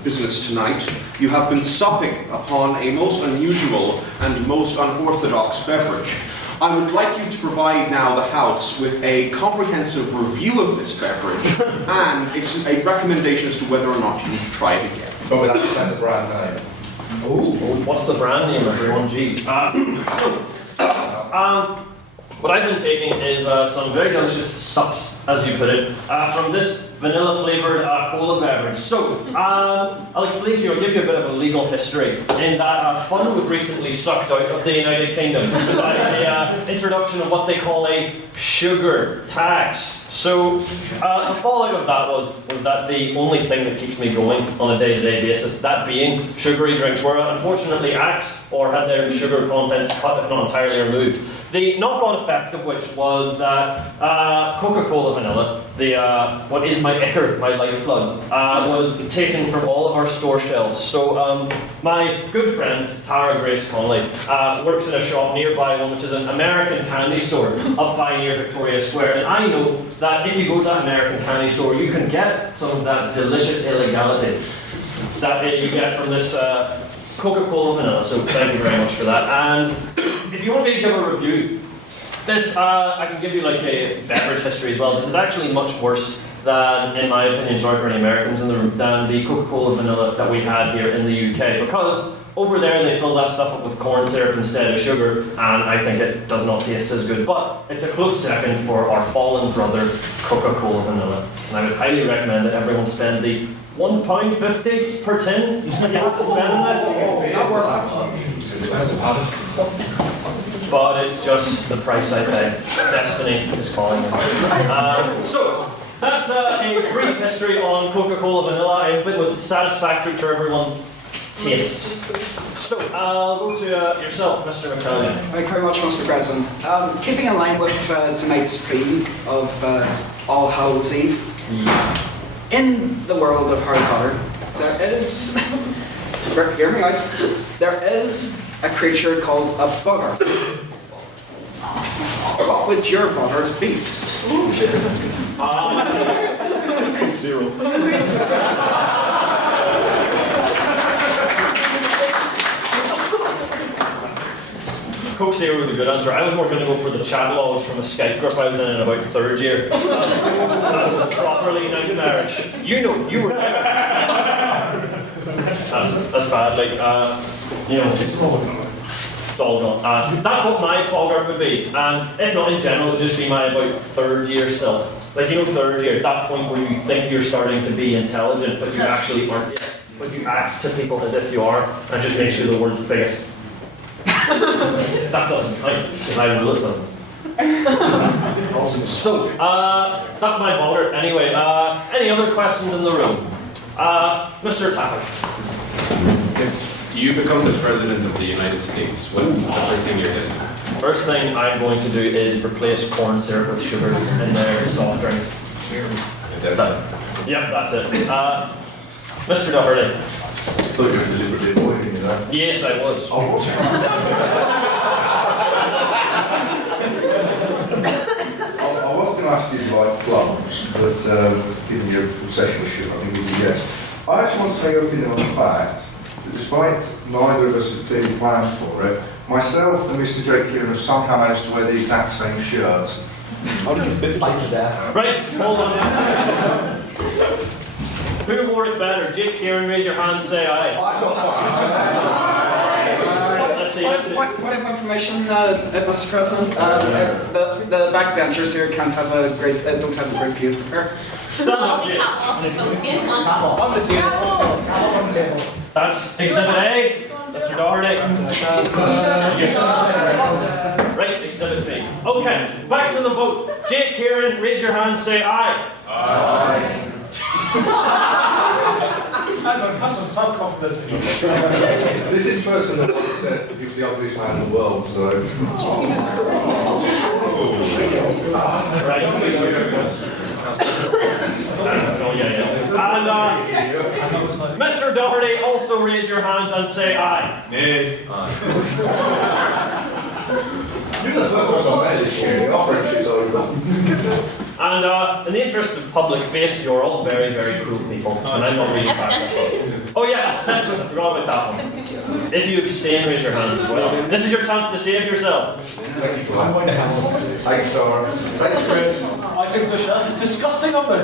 business tonight, you have been supping upon a most unusual and most unorthodox beverage. I would like you to provide now the House with a comprehensive review of this beverage and a recommendation as to whether or not you need to try it again. But we'll have to find the brand name. Oh, what's the brand name, everyone? Jeez. What I've been taking is some very delicious sups, as you put it, from this vanilla-flavoured cola beverage. So, I'll explain to you, I'll give you a bit of a legal history, in that fun was recently sucked out of the United Kingdom by the introduction of what they call a sugar tax. So, the fallout of that was that the only thing that keeps me going on a day-to-day basis, that being sugary drinks, were unfortunately axed or had their sugar contents cut, if not entirely removed. The knock-on effect of which was that Coca-Cola Vanilla, what is my ichor, my lifeblood, was taken from all of our store shelves. So my good friend, Tara Grace Conley, works in a shop nearby one, which is an American candy store up by near Victoria Square. And I know that if you go to that American candy store, you can get some of that delicious illegality that you get from this Coca-Cola Vanilla. So thank you very much for that. And if you want me to give a review, this, I can give you like a beverage history as well. This is actually much worse than, in my opinion, sorry for any Americans in the room, than the Coca-Cola Vanilla that we had here in the UK. Because over there they fill that stuff up with corn syrup instead of sugar, and I think it does not taste as good. But it's a close second for our fallen brother, Coca-Cola Vanilla. And I would highly recommend that everyone spend the £1.50 per tin you have to spend on this. But it's just the price I pay. Destiny is calling me. So, that's a brief history on Coca-Cola Vanilla. I hope it was satisfactory to everyone's tastes. So, I'll go to yourself, Mr. McCallion. Thank you very much, Mr. President. Keeping in line with tonight's theme of All Hallows Eve, in the world of Harry Potter, there is, hear me out, there is a creature called a boggart. What would your boggart be? Zero. Coke Zero was a good answer. I was more going to go for the chat logs from a Skype group I was in about 3rd year. That's properly nightmarish. You know, you were there. That's bad. Like, you know, it's all gone. That's what my boggart would be. And if not in general, it would just be my about 3rd year self. Like, you know, 3rd year, that point where you think you're starting to be intelligent, but you actually aren't yet. But you act to people as if you are, and it just makes you the world's biggest. That doesn't count, because I know it doesn't. So, that's my boggart. Anyway, any other questions in the room? Mr. Tappick. If you become the President of the United States, what's the first thing you're doing? First thing I'm going to do is replace corn syrup with sugar in their soft drinks. That's it. Yep, that's it. Mr. Doherty. I thought you were deliberately avoiding that. Yes, I was. Oh, was I was going to ask you like flumps, but given your obsession with sugar, I think you yes. I actually want to take your opinion on the fact that despite neither of us has clearly planned for it, myself and Mr. Jake Kieran have somehow managed to wear the exact same shirt. How did you fit like that? Right, hold on. Who wore it better? Jake Kieran, raise your hand, say aye. Let's see, let's see. Point of information, Mr. President. The backbenchers here can't have a great, don't have a great view of her. Stand up, Jake. That's Exhibit A. Mr. Doherty. Right, Exhibit B. Okay, back to the vote. Jake Kieran, raise your hand, say aye. Aye. I've got some self-confidence. This is person that said he was the ugliest man in the world, so. Right. And Mr. Doherty, also raise your hands and say aye. Nay. You're the first one I met this year. The offering is over. And in the interest of public face, you're all very, very cruel people, and I'm not really back. Oh yeah, abstentions, I forgot about that one. If you abstain, raise your hands as well. This is your chance to save yourselves. I'm going to have one. Thanks, Dara. Thanks, Chris. I think the shirt is disgusting on me.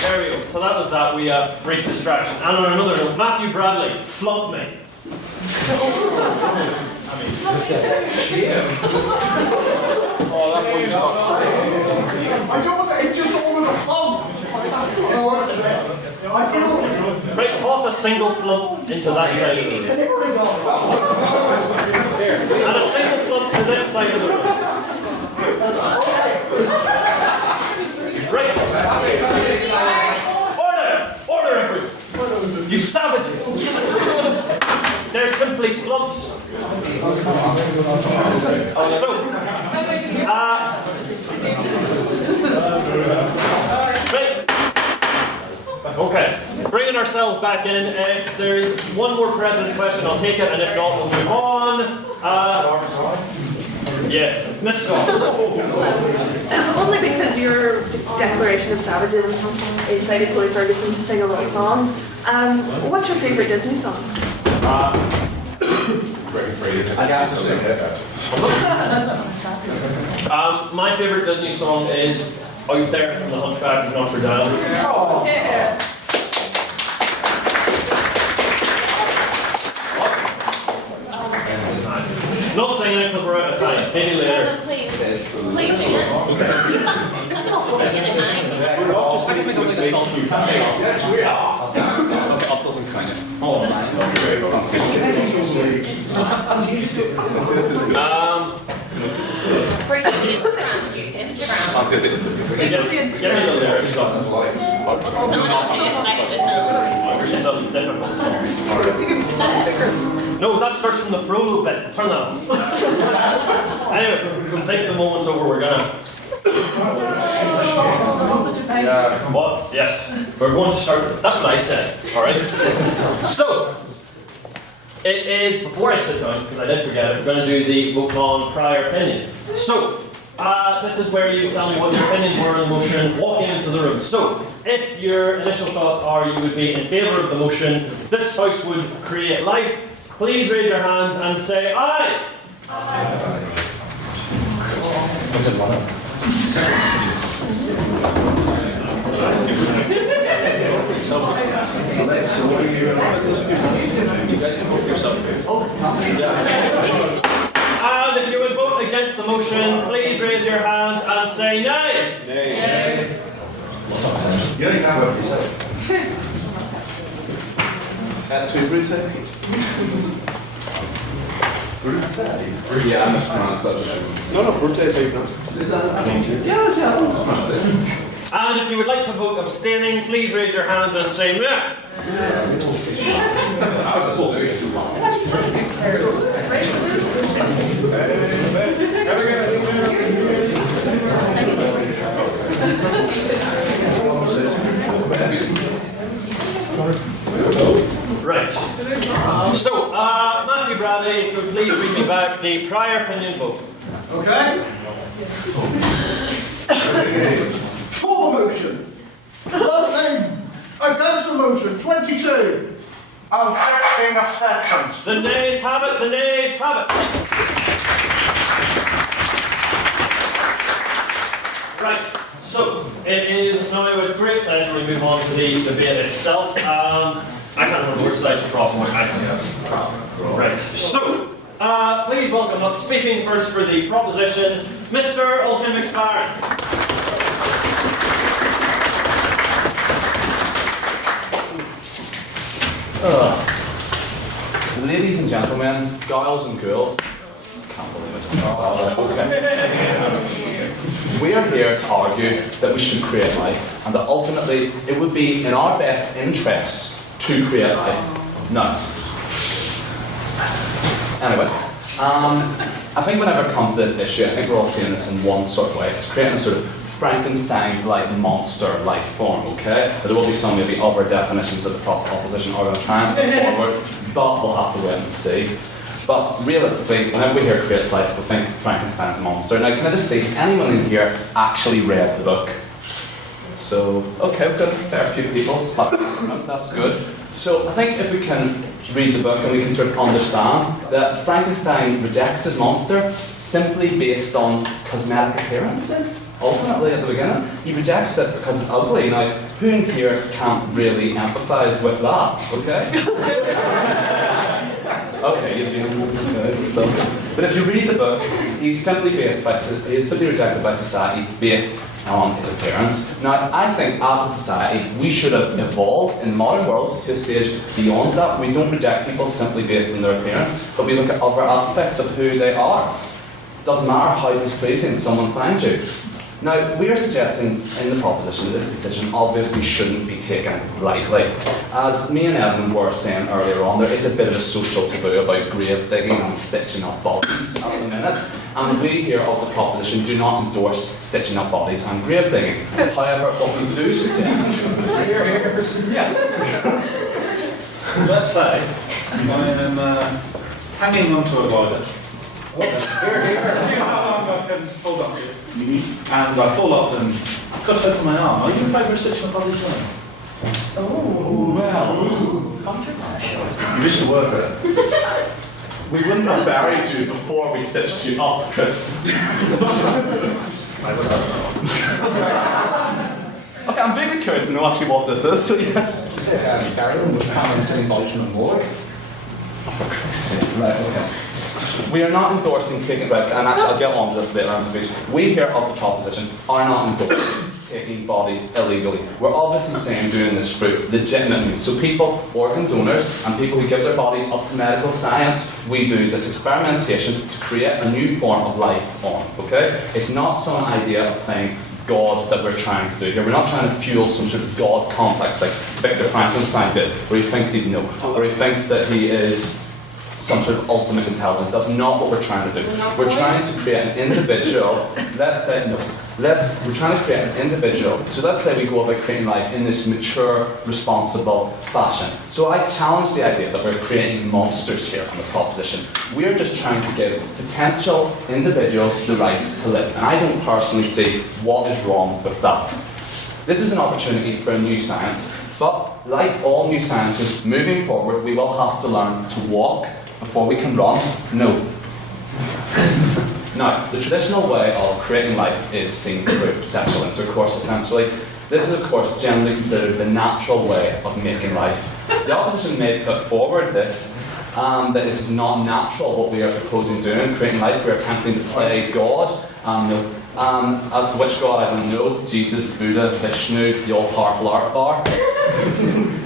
There we go. So that was that. We brief distraction. And on another note, Matthew Bradley flunked me. I don't want to hit you all with a flump. I feel. Right, toss a single flump into that side of the room. And a single flump to this side of the room. Right. Order, everyone. You savages. They're simply flumps. So, right. Okay, bringing ourselves back in. If there's one more president's question, I'll take it, and if not, we'll move on. Yeah, Miss Scott. Only because your Declaration of Savages incited Chloe Ferguson to sing a little song. What's your favourite Disney song? I have to sing it. My favourite Disney song is Out There from the Hunchback of Notre Dame. Oh, yeah. Not singing it because we're out of time. Maybe later. Please sing it. It's not what we get in mind. We're not just going to make a concert. Yes, we are. Up doesn't count it. Oh, For Instagram, Instagram. Get me the lyrics up. Someone else can get back to it. It's a difficult song. No, that's first from the Frollo bit. Turn that on. Anyway, I think the moment's over. We're gonna. What? Yes. We're going to start. That's what I said. All right. So it is before I sit down because I did forget it. We're going to do the vote on prior opinion. So this is where you tell me what your opinions were on the motion walking into the room. So if your initial thoughts are you would be in favour of the motion, this house would create life. Please raise your hands and say aye. Aye. And if you would vote against the motion, please raise your hands and say nay. Nay. You only can vote for yourself. Yeah, I'm mispronounced that. No, Brute is how you pronounce it. Is that? Yeah, that's how I'm pronounce it. And if you would like to vote abstaining, please raise your hands and say meh. Right. So, Matthew Bradley, if you would please read me back the prior opinion vote. Okay? For the motion. Voting against the motion, 22. And 16 abstentions. The nays have it, the nays have it. Right, so it is now with great pleasure we move on to the debate itself. I can't remember which side's the problem. Right, so please welcome up, speaking first for the proposition, Mr. Ultim McSparren. Ladies and gentlemen, girls and girls, can't believe I just said that. Okay. We are here to argue that we should create life, and that ultimately it would be in our best interests to create life. No. Anyway, I think whenever it comes to this issue, I think we're all seeing this in one sort of way. It's creating a sort of Frankenstein's like monster life form, okay? But there will be some maybe other definitions that the opposition are going to try and put forward, but we'll have to wait and see. But realistically, whenever we hear creates life, we think Frankenstein's monster. Now, can I just say, anyone in here actually read the book? So, okay, we've got a fair few people. That's good. So, I think if we can read the book and we can sort of understand that Frankenstein rejects his monster simply based on cosmetic appearances. Ultimately, at the beginning, he rejects it because it's ugly. Now, who in here can't really empathise with that? Okay. Okay, you've been stuff. But if you read the book, he's simply rejected by society based on his appearance. Now, I think as a society, we should have evolved in the modern world to a stage beyond that. We don't reject people simply based on their appearance, but we look at other aspects of who they are. It doesn't matter how displeasing someone finds you. Now, we are suggesting in the proposition that this decision obviously shouldn't be taken lightly. As me and Edmund were saying earlier on, there is a bit of a social taboo about grave digging and stitching up bodies at the minute. And we here of the proposition do not endorse stitching up bodies and grave digging. However, what we do suggest... Yes. Let's say I am hanging onto a violet. See how long I can hold on to it. And I fall off and cut open my arm. Are you in favour of stitching up bodies now? Oh, well. You used to work there. We wouldn't have buried you before we stitched you up, Chris. Okay, I'm very curious to know actually what this is, so yes. Burial with families to abolish no more. Oh, for Christ's sake. Right, okay. We are not endorsing taking back, and actually I'll get on to this later on in the speech. We here of the proposition are not endorsing taking bodies illegally. We're obviously saying doing this for legitimate means. So people, organ donors, and people who give their bodies up to medical science, we do this experimentation to create a new form of life on, okay? It's not some idea of playing God that we're trying to do here. We're not trying to fuel some sort of God complex like Victor Frankenstein did, where he thinks he'd know, or he thinks that he is some sort of ultimate intelligence. That's not what we're trying to do. We're trying to create an individual, we're trying to create an individual. So let's say we go about creating life in this mature, responsible fashion. So I challenge the idea that we're creating monsters here on the proposition. We're just trying to give potential individuals the right to live. And I don't personally see what is wrong with that. This is an opportunity for a new science, but like all new sciences, moving forward, we will have to learn to walk before we can run. No. Now, the traditional way of creating life is seen through sexual intercourse, essentially. This is, of course, generally considered the natural way of making life. The opposition may put forward this, that it's not natural what we are proposing doing, creating life. We are attempting to play God. As to which God, I don't know, Jesus, Buddha, Vishnu, the all-powerful art bar.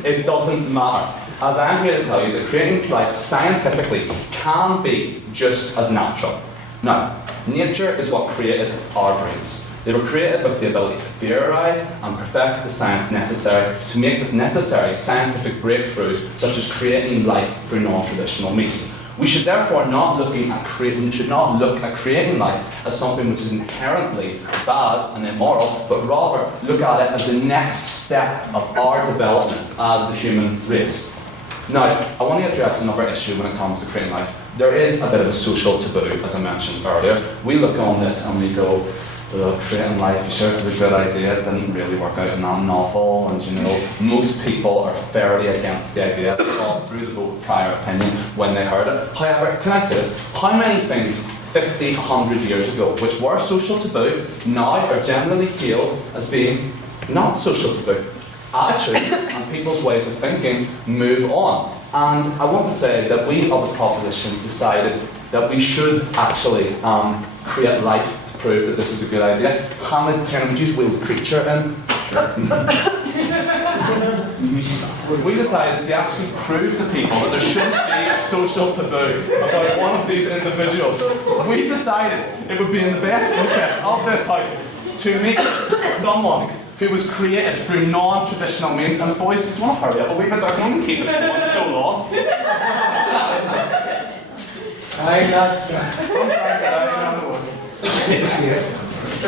It doesn't matter. As I'm here to tell you that creating life scientifically can be just as natural. Now, nature is what created our brains. They were created with the ability to theorize and perfect the science necessary to make this necessary scientific breakthroughs, such as creating life through non-traditional means. We should therefore not look at creating life as something which is inherently bad and immoral, but rather look at it as the next step of our development as the human race. Now, I want to address another issue when it comes to creating life. There is a bit of a social taboo, as I mentioned earlier. We look on this and we go, well, creating life, you sure this is a good idea? It didn't really work out in that novel, and most people are fairly against the idea. They all through the vote prior opinion when they heard it. However, can I say this? How many things 50, 100 years ago, which were social taboo, now are generally hailed as being not social taboo? Attitudes and people's ways of thinking move on. And I want to say that we of the proposition decided that we should actually create life to prove that this is a good idea. Hamid Turnbull's wheeled creature in. We decided to actually prove to people that there shouldn't be a social taboo about one of these individuals. We decided it would be in the best interest of this house to meet someone who was created through non-traditional means. And boys, just want to hurry up a wee bit, I can only keep this going so long.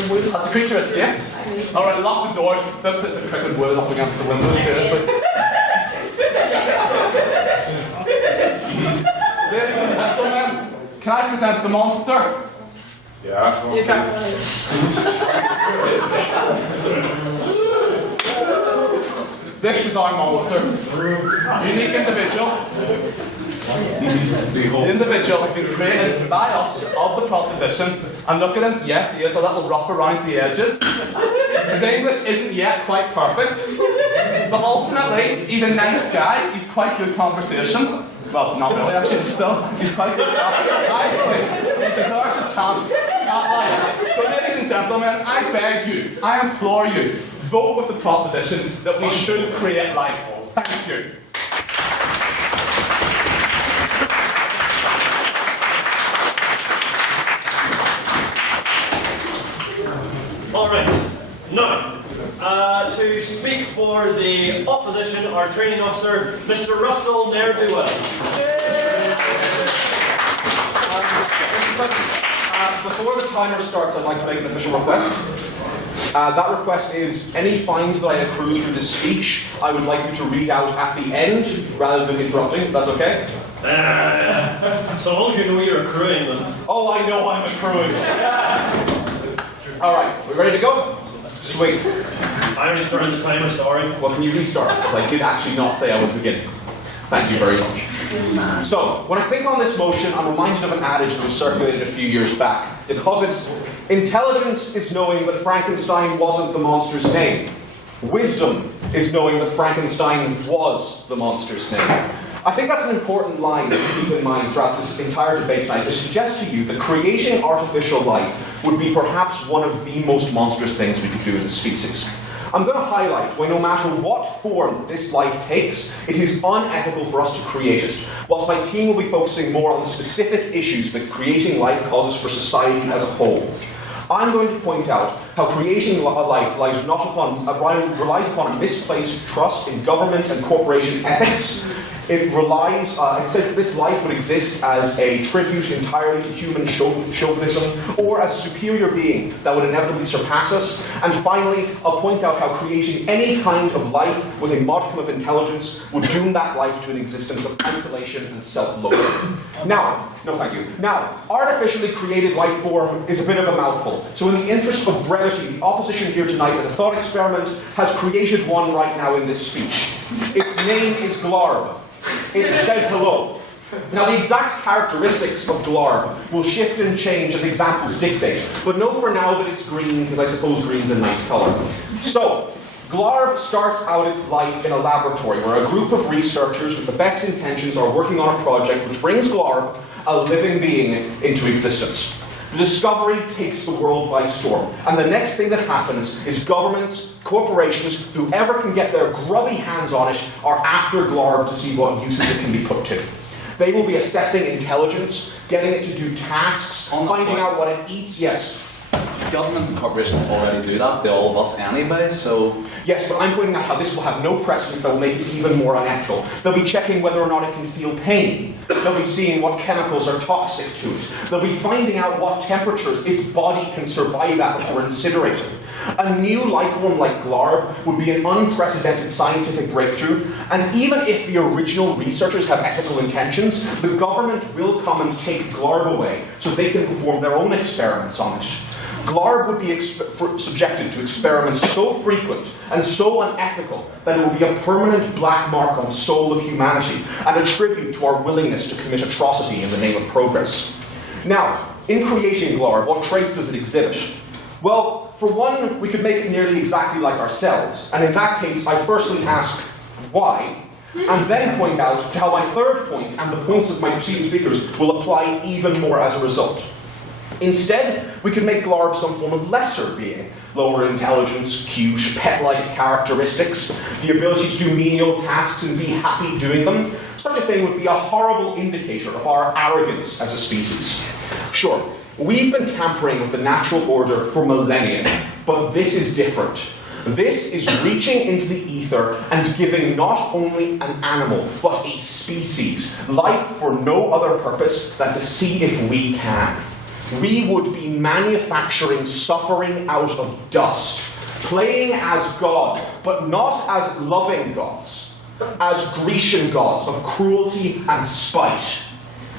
That's a creature escaped. Alright, lock the doors. That puts a crooked wood up against the window, seriously. Ladies and gentlemen, can I present the monster? Yeah, you This is our monster. Unique individual. The individual has been created by us of the proposition. And look at him, yes, he is a little rough around the edges. His English isn't yet quite perfect. But ultimately, he's a nice guy. He's quite good conversation. Well, not really, actually, but still, he's quite good. I believe he deserves a chance at life. So, ladies and gentlemen, I beg you, I implore you, vote with the proposition that we should create life. Thank you. Alright, now, to speak for the opposition, our training officer, Mr. Russell Ne'er-do-well. Before the timer starts, I'd like to make an official request. That request is any fines that I accrue through this speech, I would like you to read out at the end, rather than interrupting, if that's okay. So long as you know you're accruing them. Oh, I know I'm accruing. Alright, we ready to go? Sweet. I already started the timer, sorry. Well, can you restart? Because I did actually not say I was beginning. Thank you very much. So, when I think on this motion, I'm reminded of an adage that was circulated a few years back. Because it's intelligence is knowing that Frankenstein wasn't the monster's name. Wisdom is knowing that Frankenstein was the monster's name. I think that's an important line to keep in mind throughout this entire debate tonight. I suggest to you that creating artificial life would be perhaps one of the most monstrous things we could do as a species. I'm going to highlight why no matter what form this life takes, it is unethical for us to create it, whilst my team will be focusing more on the specific issues that creating life causes for society as a whole. I'm going to point out how creating a life relies upon a misplaced trust in government and corporation ethics. It relies, it says that this life would exist as a tribute entirely to human chauvinism, or as a superior being that would inevitably surpass us. And finally, I'll point out how creating any kind of life with a modicum of intelligence would doom that life to an existence of isolation and self-loathing. Now, no thank you. Now, artificially created life form is a bit of a mouthful. So in the interest of brevity, the opposition here tonight as a thought experiment has created one right now in this speech. Its name is Glarb. It says hello. Now, the exact characteristics of Glarb will shift and change as examples dictate, but know for now that it's green, because I suppose green's a nice colour. So, Glarb starts out its life in a laboratory where a group of researchers with the best intentions are working on a project which brings Glarb, a living being, into existence. The discovery takes the world by storm, and the next thing that happens is governments, corporations, whoever can get their grubby hands on it, are after Glarb to see what uses it can be put to. They will be assessing intelligence, getting it to do tasks, finding out what it eats. Yes? Governments and corporations already do that, they all of us anyway, so... Yes, but I'm pointing out how this will have no precedence that will make it even more unethical. They'll be checking whether or not it can feel pain. They'll be seeing what chemicals are toxic to it. They'll be finding out what temperatures its body can survive at before incinerating. A new life form like Glarb would be an unprecedented scientific breakthrough, and even if the original researchers have ethical intentions, the government will come and take Glarb away so they can perform their own experiments on it. Glarb would be subjected to experiments so frequent and so unethical that it would be a permanent black mark on the soul of humanity and a tribute to our willingness to commit atrocity in the name of progress. Now, in creating Glarb, what traits does it exhibit? Well, for one, we could make it nearly exactly like ourselves, and in that case, I firstly ask why, and then point out to how my third point and the points of my preceding speakers will apply even more as a result. Instead, we could make Glarb some form of lesser being. Lower intelligence, cute, pet-like characteristics, the ability to do menial tasks and be happy doing them. Such a thing would be a horrible indicator of our arrogance as a species. Sure, we've been tampering with the natural order for millennia, but this is different. This is reaching into the ether and giving not only an animal, but a species, life for no other purpose than to see if we can. We would be manufacturing suffering out of dust, playing as gods, but not as loving gods, as Grecian gods of cruelty and spite.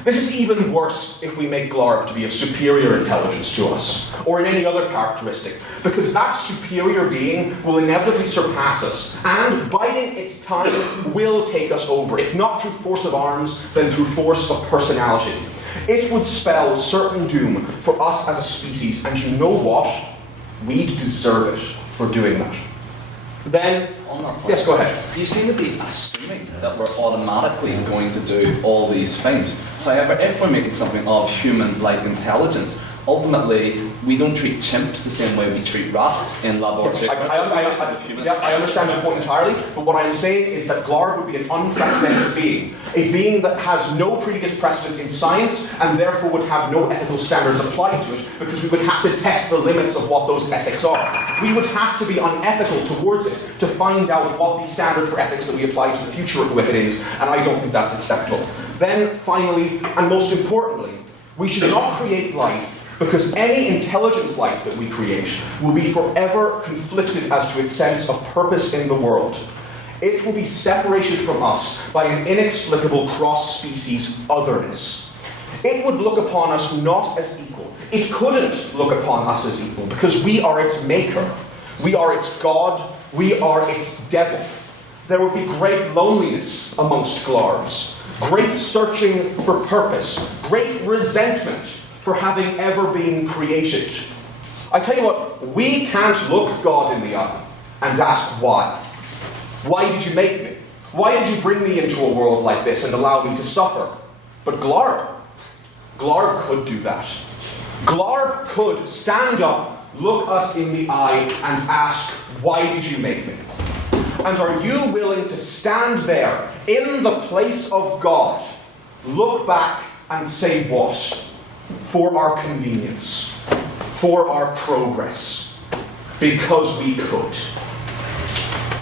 This is even worse if we make Glarb to be of superior intelligence to us, or in any other characteristic, because that superior being will inevitably surpass us, and biding its time will take us over, if not through force of arms, then through force of personality. It would spell certain doom for us as a species, and you know what? We'd deserve it for doing that. Then, yes, go ahead. You seem to be assuming that we're automatically going to do all these things. However, if we're making something of human-like intelligence, ultimately, we don't treat chimps the same way we treat rats in laboratories. Yes, I understand your point entirely, but what I'm saying is that Glarb would be an unprecedented being. A being that has no previous precedent in science, and therefore would have no ethical standards applied to it, because we would have to test the limits of what those ethics are. We would have to be unethical towards it to find out what the standard for ethics that we apply to the future with it is, and I don't think that's acceptable. Then, finally, and most importantly, we should not create life because any intelligence life that we create will be forever conflicted as to its sense of purpose in the world. It will be separated from us by an inexplicable cross-species otherness. It would look upon us not as equal. It couldn't look upon us as equal because we are its maker. We are its God. We are its devil. There would be great loneliness amongst Glarbs, great searching for purpose, great resentment for having ever been created. I tell you what, we can't look God in the eye and ask why. Why did you make me? Why did you bring me into a world like this and allow me to suffer? But Glarb could do that. Glarb could stand up, look us in the eye and ask, why did you make me? And are you willing to stand there in the place of God, look back and say what? For our convenience, for our progress, because we could.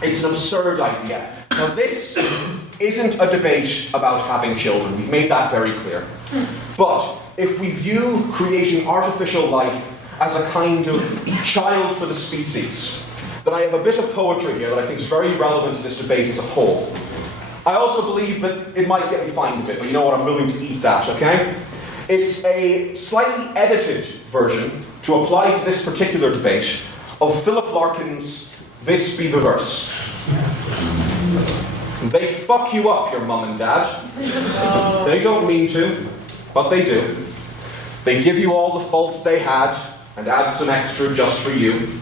It's an absurd idea. Now this isn't a debate about having children, we've made that very clear. But if we view creating artificial life as a kind of child for the species, then I have a bit of poetry here that I think is very relevant to this debate as a whole. I also believe that it might get me fined a bit, but you know what, I'm willing to eat that, okay? It's a slightly edited version to apply to this particular debate of Philip Larkin's This Be the Verse. They fuck you up, your mum and dad. They don't mean to, but they do. They give you all the faults they had and add some extra just for you.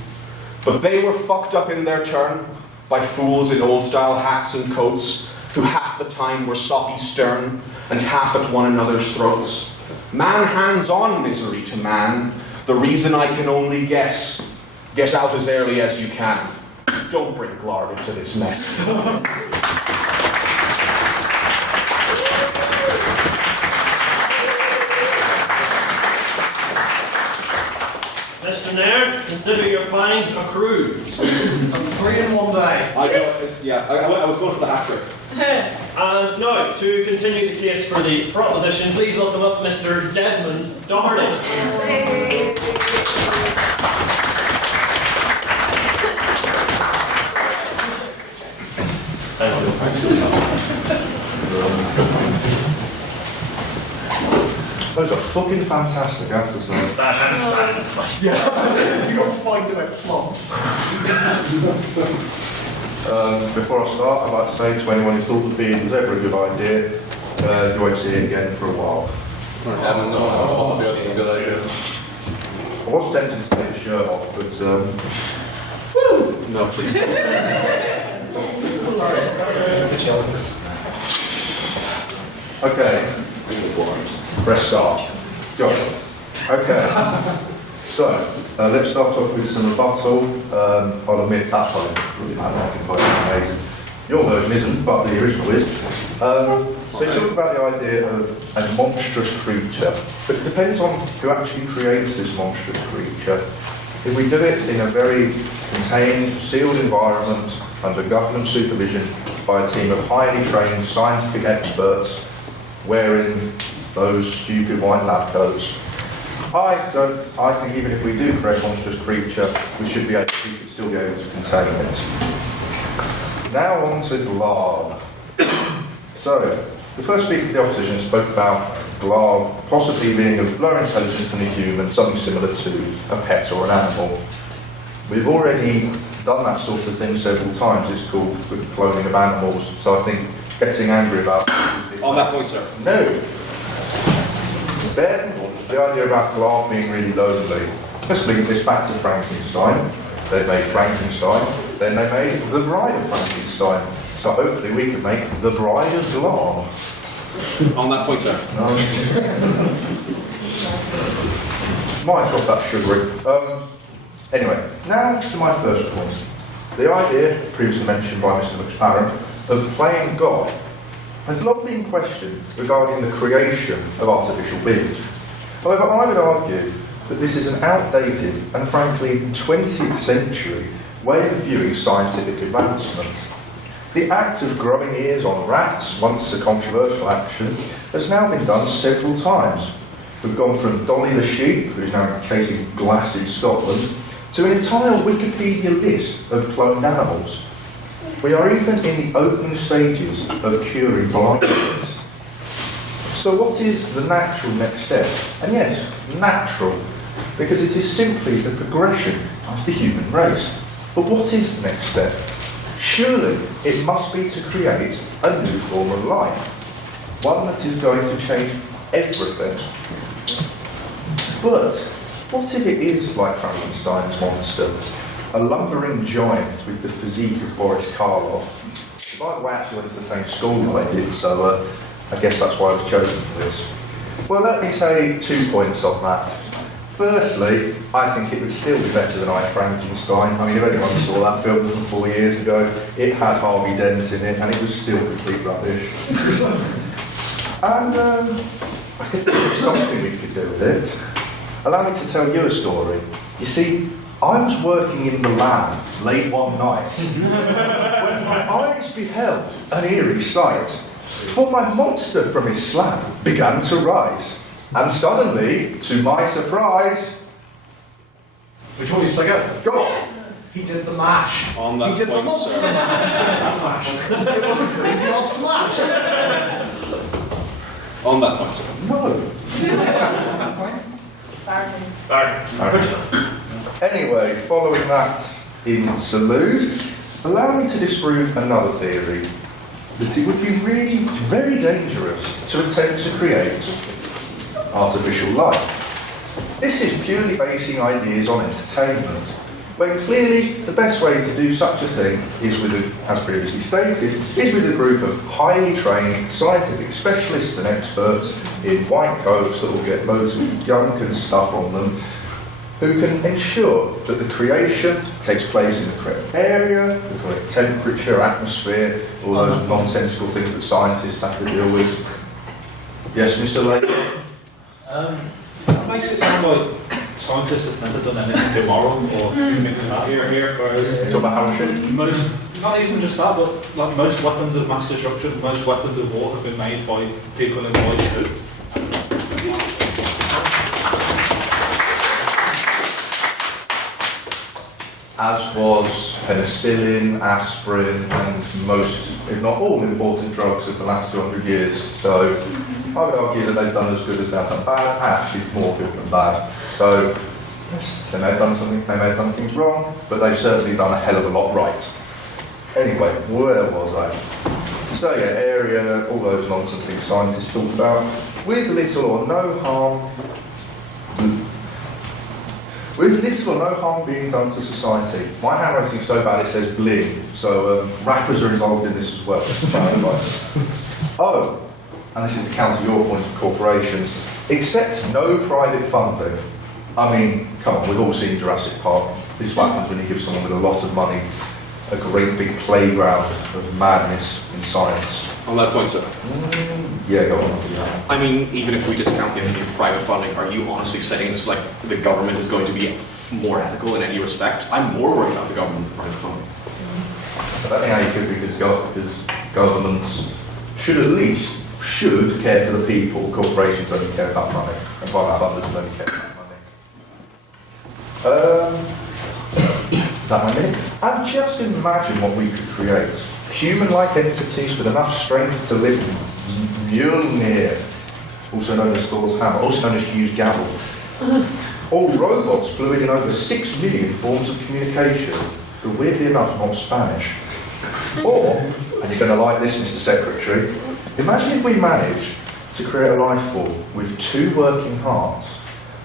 But they were fucked up in their turn by fools in old-style hats and coats who half the time were soppy stern and half at one another's throats. Man hands on misery to man. The reason I can only guess. Get out as early as you can. Don't bring Glarb into this mess. Mr. Nairn, consider your fines accrued. That's 3 in one day. I was going for the hat trick. And now, to continue the case for the proposition, please welcome up Mr. Desmond Doherty. Those are fucking fantastic, I have to say. Yeah, you got to find them at plants. Before I start, I'd like to say to anyone who thought the beard was ever a good idea, you won't see it again for a while. I was tempted to take the shirt off, but no, please. Okay. Press start. Josh. Okay. So, let's start off with some rebuttal. I'll admit that time really amazing. Your version isn't, but the original is. So you talk about the idea of a monstrous creature, but it depends on who actually creates this monstrous creature. If we do it in a very contained, sealed environment under government supervision by a team of highly trained scientific experts wearing those stupid white lab coats, I think even if we do create a monstrous creature, we should still be able to contain it. Now on to Glarb. So, the first speaker of the opposition spoke about Glarb possibly being of lower intelligence than a human, something similar to a pet or an animal. We've already done that sort of thing several times. It's called the cloning of animals, so I think getting angry about it. On that point, sir. No. Then, the idea about Glarb being really lonely. Let's link this back to Frankenstein. They made Frankenstein, then they made The Bride of Frankenstein. So hopefully we can make The Bride of Glarb. On that point, sir. Might got that sugary. Anyway, now to my first point. The idea, previously mentioned by Mr. McSparrow, of playing God has long been questioned regarding the creation of artificial beings. However, I would argue that this is an outdated and frankly 20th century way of viewing scientific advancement. The act of growing ears on rats, once a controversial action, has now been done several times. We've gone from Dolly the sheep, who's now encasing glass in Scotland, to an entire Wikipedia list of cloned animals. We are even in the opening stages of curing blindness. So what is the natural next step? And yes, natural, because it is simply the progression of the human race. But what is the next step? Surely it must be to create a new form of life, one that is going to change everything. But what if it is like Frankenstein's monster, a lumbering giant with the physique of Boris Karloff? By the way, I actually went to the same school that I did, so I guess that's why I was chosen for this. Well, let me say 2 points on that. Firstly, I think it would still be better than I Frankenstein. I mean, if anyone saw that film from 4 years ago, it had Harvey Dent in it, and it was still complete rubbish. And I could think of something we could do with it. Allow me to tell you a story. You see, I was working in the lab late one night when my eyes beheld an eerie sight. For my monster from his slab began to rise, and suddenly, to my surprise... Which one is again? Go on! He did the mash. On that He did the point, monster sir. mash. It was a graveyard smash. On that point, sir. No. Anyway, following that interlude, allow me to disprove another theory, that it would be really very dangerous to attempt to create artificial life. This is purely basing ideas on entertainment, when clearly the best way to do such a thing is with, as previously stated, is with a group of highly trained scientific specialists and experts in white coats that will get loads of gunk and stuff on them, who can ensure that the creation takes place in the correct area, the correct temperature, atmosphere, all those nonsensical things that scientists have to deal with. Yes, Mr. Lake? That makes it sound like scientists have never done anything immoral or here, guys. Talk about how shit? Most, not even just that, but like most weapons of mass destruction, most weapons of war have been made by people in white coats. As was penicillin, aspirin, and most, if not all, important drugs of the last 200 years. So I would argue that they've done as good as they've done bad. Actually, it's more good than bad. So yes, they may have done something, they may have done things wrong, but they've certainly done a hell of a lot right. Anyway, where was I? So yeah, area, all those nonsense things scientists talk about, with little or no harm. With little or no harm being done to society. My handwriting's so bad it says bling, so rappers are involved in this as well. Oh, and this is to counter your point of corporations, except no private funding. I mean, come on, we've all seen Jurassic Park. This is what happens when you give someone with a lot of money a great big playground of madness in science. On that point, sir. Yeah, go on. I mean, even if we discount the idea of private funding, are you honestly saying it's like the government is going to be more ethical in any respect? I'm more worried about the government than private funding. I don't think how you could, because governments should at least care for the people. Corporations only care about money, and private funders only care about money. Is that my minute? And just imagine what we could create. Human-like entities with enough strength to lift Mjolnir, also known as Thor's hammer, also known as Hugh's gavel. All robots fluid in over 6 million forms of communication, but weirdly enough, not Spanish. Or, and you're going to like this, Mr. Secretary, imagine if we managed to create a life form with 2 working hearts,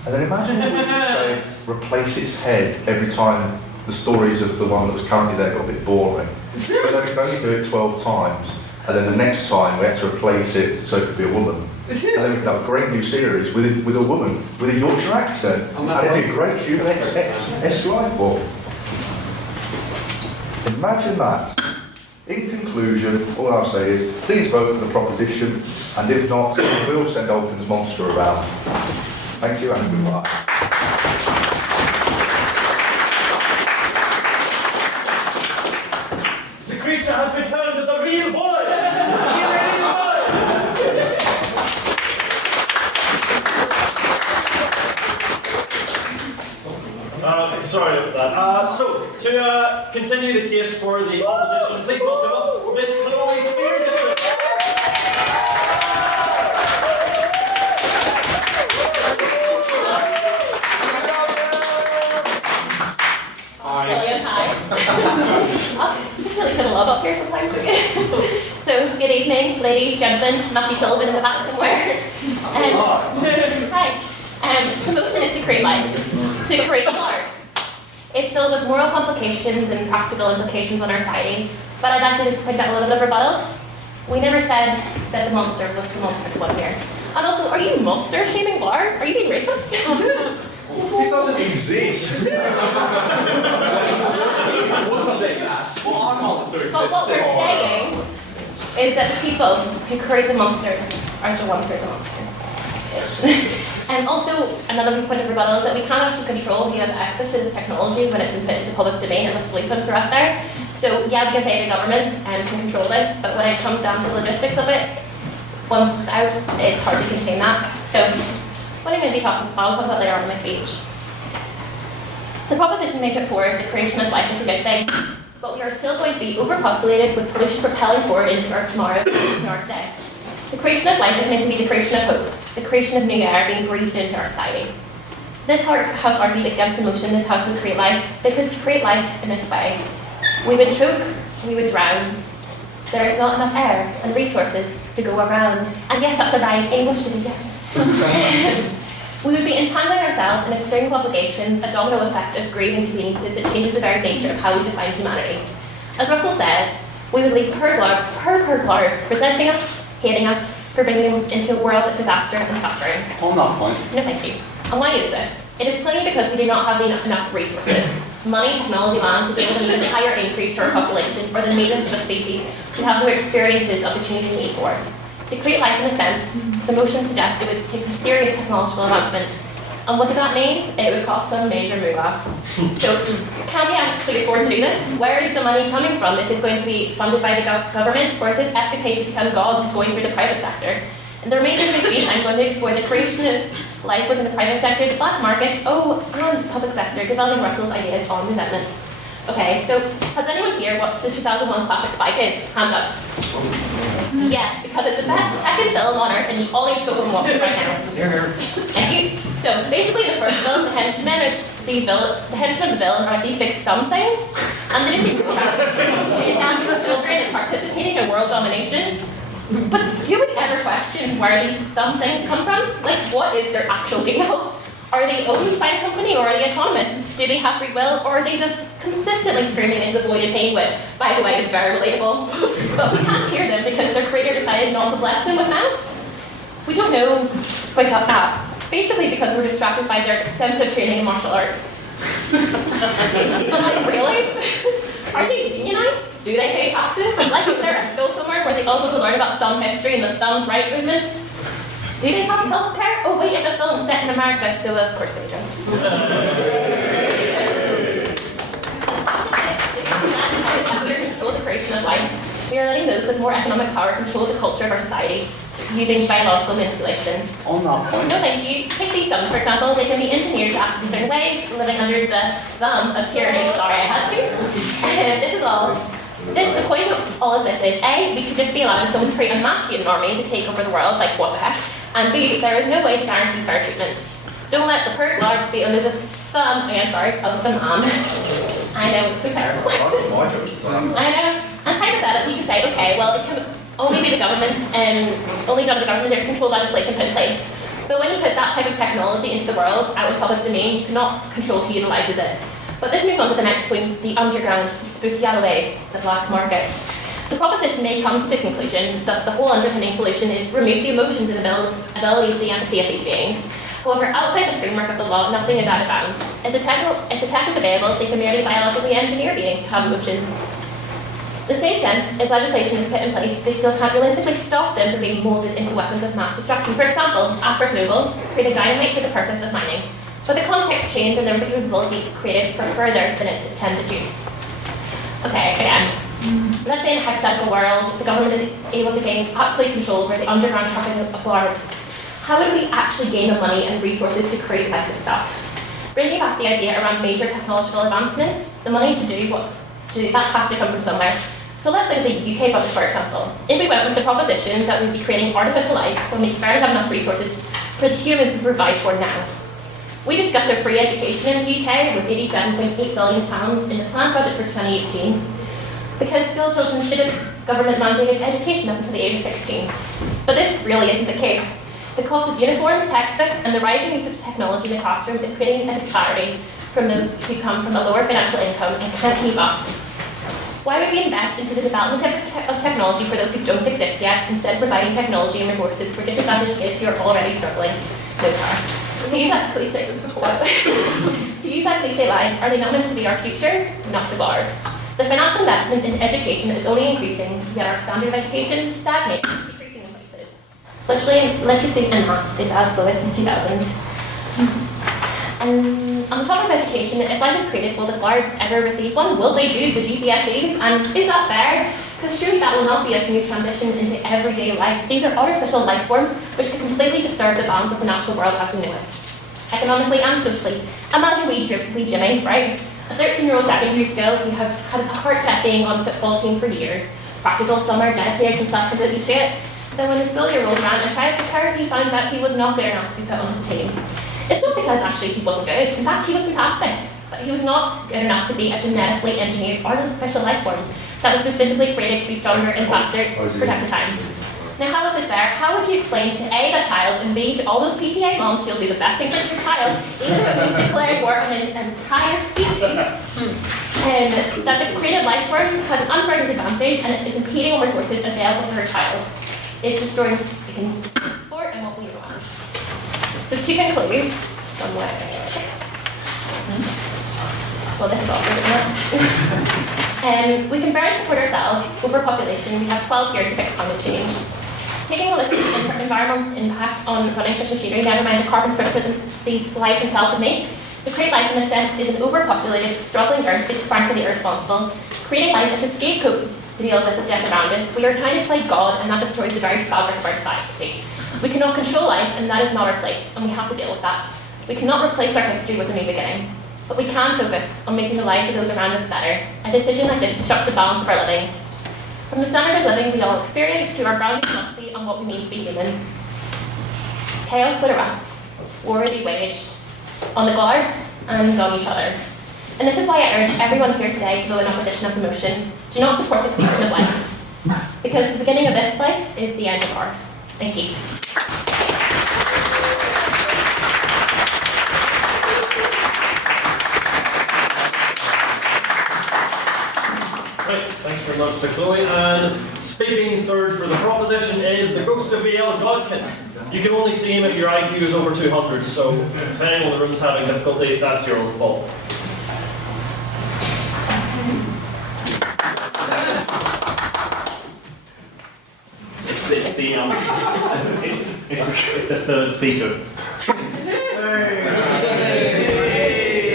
and then imagine if we could say, replace its head every time the stories of the one that was currently there got a bit boring. But then we could only do it 12 times, and then the next time we had to replace it so it could be a woman. And then we could have a great new series with a woman with a Yorkshire accent. And it'd be a great human X life form. Imagine that. In conclusion, all I'll say is, please vote for the proposition, and if not, we'll send Alton's monster around. Thank you and goodbye. Secreta has returned as a real boy! Sorry about that. So, to continue the case for the opposition, please welcome up Miss Chloe Ferguson. Brilliant, hi. Just really feel love up here sometimes. So, good evening, ladies, gentlemen. Matthew Sullivan in the back somewhere. Hi. The motion is to create life, to create art. It's filled with moral complications and practical implications on our society, but I'd like to just point out a little bit of rebuttal. We never said that the monster was the monstrous one here. And also, are you monster shaming Blar? Are you being racist? It doesn't exist. I wouldn't say that. Well, our monster exists. But what we're saying is that the people who create the monsters are the ones who are the monsters. And also, another point of rebuttal is that we can't actually control who has access to this technology when it's been put into public domain and the blueprints are out there. So yeah, we can say the government can control this, but when it comes down to the logistics of it, once it's out, it's hard to contain that. So what I'm going to be talking about, I'll talk about later on in my speech. The proposition they put forward, the creation of life, is a good thing, but we are still going to be overpopulated with pollution propelling forward into our tomorrow and our today. The creation of life is meant to be the creation of hope, the creation of new air being breathed into our society. This house argues against the notion this house would create life, because to create life in this way, we would choke, we would drown. There is not enough air and resources to go around. And yes, that's the right English to do, yes. We would be entangling ourselves in a string of obligations, a domino effect of greed and conveniences that changes the very nature of how we define humanity. As Russell said, we would leave per glard, resenting us, hating us, for bringing them into a world of disaster and suffering. On that point. No, thank you. And why is this? It is plainly because we do not have enough resources, money, technology, land, to be able to meet an entire increase to our population or the maintenance of a species we have no experiences of the changing need for. To create life in a sense, the motion suggests it would take some serious technological advancement. And what does that mean? It would cost some major moolah. So, can we actually afford to do this? Where is the money coming from? Is this going to be funded by the government, or is this escapade to become gods going through the private sector? In the remainder of my speech, I'm going to explore the creation of life within the private sector, the black market, and the public sector, developing Russell's ideas on resentment. Okay, so has anyone here watched the 2001 classic Spy Kids? Hand up. Yes, because it's the best second film on earth, and you all need to go and watch it right now. Thank you. So basically, the first villain, the henchmen of the villain are these big thumb things, and they just natural children and participating in world domination. But do we ever question where these thumb things come from? Like, what is their actual deal? Are they owned by a company, or are they autonomous? Do they have free will, or are they just consistently screaming into the void of pain, which, by the way, is very relatable? But we can't hear them because their creator decided not to bless them with mouse. We don't know quite that. Basically because we're distracted by their extensive training in martial arts. But like, really? Are they unionized? Do they pay taxes? Like, is there a school somewhere where they also learn about thumb history and the thumb's right movement? Do they have health care? Oh wait, it's a film set in America, so of course they don't. Control the creation of life. We are letting those with more economic power control the culture of our society using biological manipulations. On that point. No, thank you. Take these thumbs, for example. They can be engineered to act in certain ways, living under the thumb of tyranny. Sorry, I had to. This is all. The point of all of this is, A, we could just be allowing someone to create a masculine army to take over the world, like what the heck, and B, there is no way to guarantee fair treatment. Don't let the perk lords be under the thumb, of the man. I know, it's so terrible. I know. And hypothetically, you could say, okay, well, it can only be the government, and only done by the government, there's control legislation put in place. But when you put that type of technology into the world, out of public domain, you cannot control who utilises it. But this moves on to the next point, the underground, the spooky alleyways, the black market. The proposition may come to the conclusion that the whole underpinning solution is remove the emotions and abilities, the empathy of these beings. However, outside the framework of the law, nothing is out of bounds. If the tech is available, they can merely biologically engineer beings to have emotions. In the same sense, if legislation is put in place, they still can't realistically stop them from being moulded into weapons of mass destruction. For example, Afric Noble created dynamite for the purpose of mining. But the context changed and there was a capability created for further than its intended use. Okay, again. Let's say in a hypothetical world, the government is able to gain absolute control over the underground trafficking of barbs. How would we actually gain the money and resources to create this good stuff? Bringing back the idea around major technological advancement, the money to do that has to come from somewhere. So let's look at the UK budget, for example. If we went with the proposition that we'd be creating artificial life when we barely have enough resources for the humans we provide for now. We discussed our free education in the UK with £87.8 billion in the planned budget for 2018, because school children should have government-mandated education up until the age of 16. But this really isn't the case. The cost of uniforms, textbooks, and the rising use of technology in the classroom is creating a disparity from those who come from a lower financial income and can't keep up. Why would we invest into the development of technology for those who don't exist yet, instead of providing technology and resources for disadvantaged kids who are already struggling? No time. To use that cliche line, are they not meant to be our future? Not the barbs. The financial investment into education is only increasing, yet our standard of education stagnates, decreasing in places. Literacy in math is as slow since 2000. And on the topic of education, if life is created, will the guards ever receive one? Will they do the GCSEs? And is that fair? Because surely that will not be a smooth transition into everyday life. These are artificial life forms which can completely disturb the balance of the natural world as we know it, economically and socially. Imagine wee Jimmy, right? A 13-year-old secondary school who has had his heart set being on the football team for years, practiced all summer, dedicated himself completely to it. Then when his school year rolled around and tried to terror, he found that he was not good enough to be put on the team. It's not because actually he wasn't good. In fact, he was fantastic. But he was not good enough to be a genetically engineered artificial life form that was specifically created to be stronger and faster to protect the time. Now, how is this fair? How would you explain to A, that child, and B, to all those PTA moms who'll do the best thing for your child, even if it means declaring war on an entire species, that the created life form has an unfair disadvantage and is impeding on resources available for her child? It's destroying sport and what we want. So to conclude, somewhere. Well, this is awkward, isn't it? We can barely support ourselves. Overpopulation. We have 12 years to fix climate change. Taking a look at the environment's impact on running such machinery, never mind the carbon footprint these lives themselves would make, to create life in a sense is an overpopulated, struggling Earth. It's frankly irresponsible. Creating life is a scapegoat to deal with the death around us. We are trying to play God, and that destroys the very fabric of our society. We cannot control life, and that is not our place, and we have to deal with that. We cannot replace our history with a new beginning, but we can focus on making the lives of those around us better. A decision like this disrupts the balance of our living. From the standard of living we all experience to our grounding philosophy on what we mean to be human. Chaos would erupt, war would be waged, on the guards and on each other. And this is why I urge everyone here today to vote in opposition of the motion. Do not support the completion of life, because the beginning of this life is the end of ours. Thank you. Right, thanks very much to Chloe. And speaking third for the proposition is the ghost of B.L. Godkin. You can only see him if your IQ is over 200, so if anyone in the room is having difficulty, that's your own fault. It's the third speaker.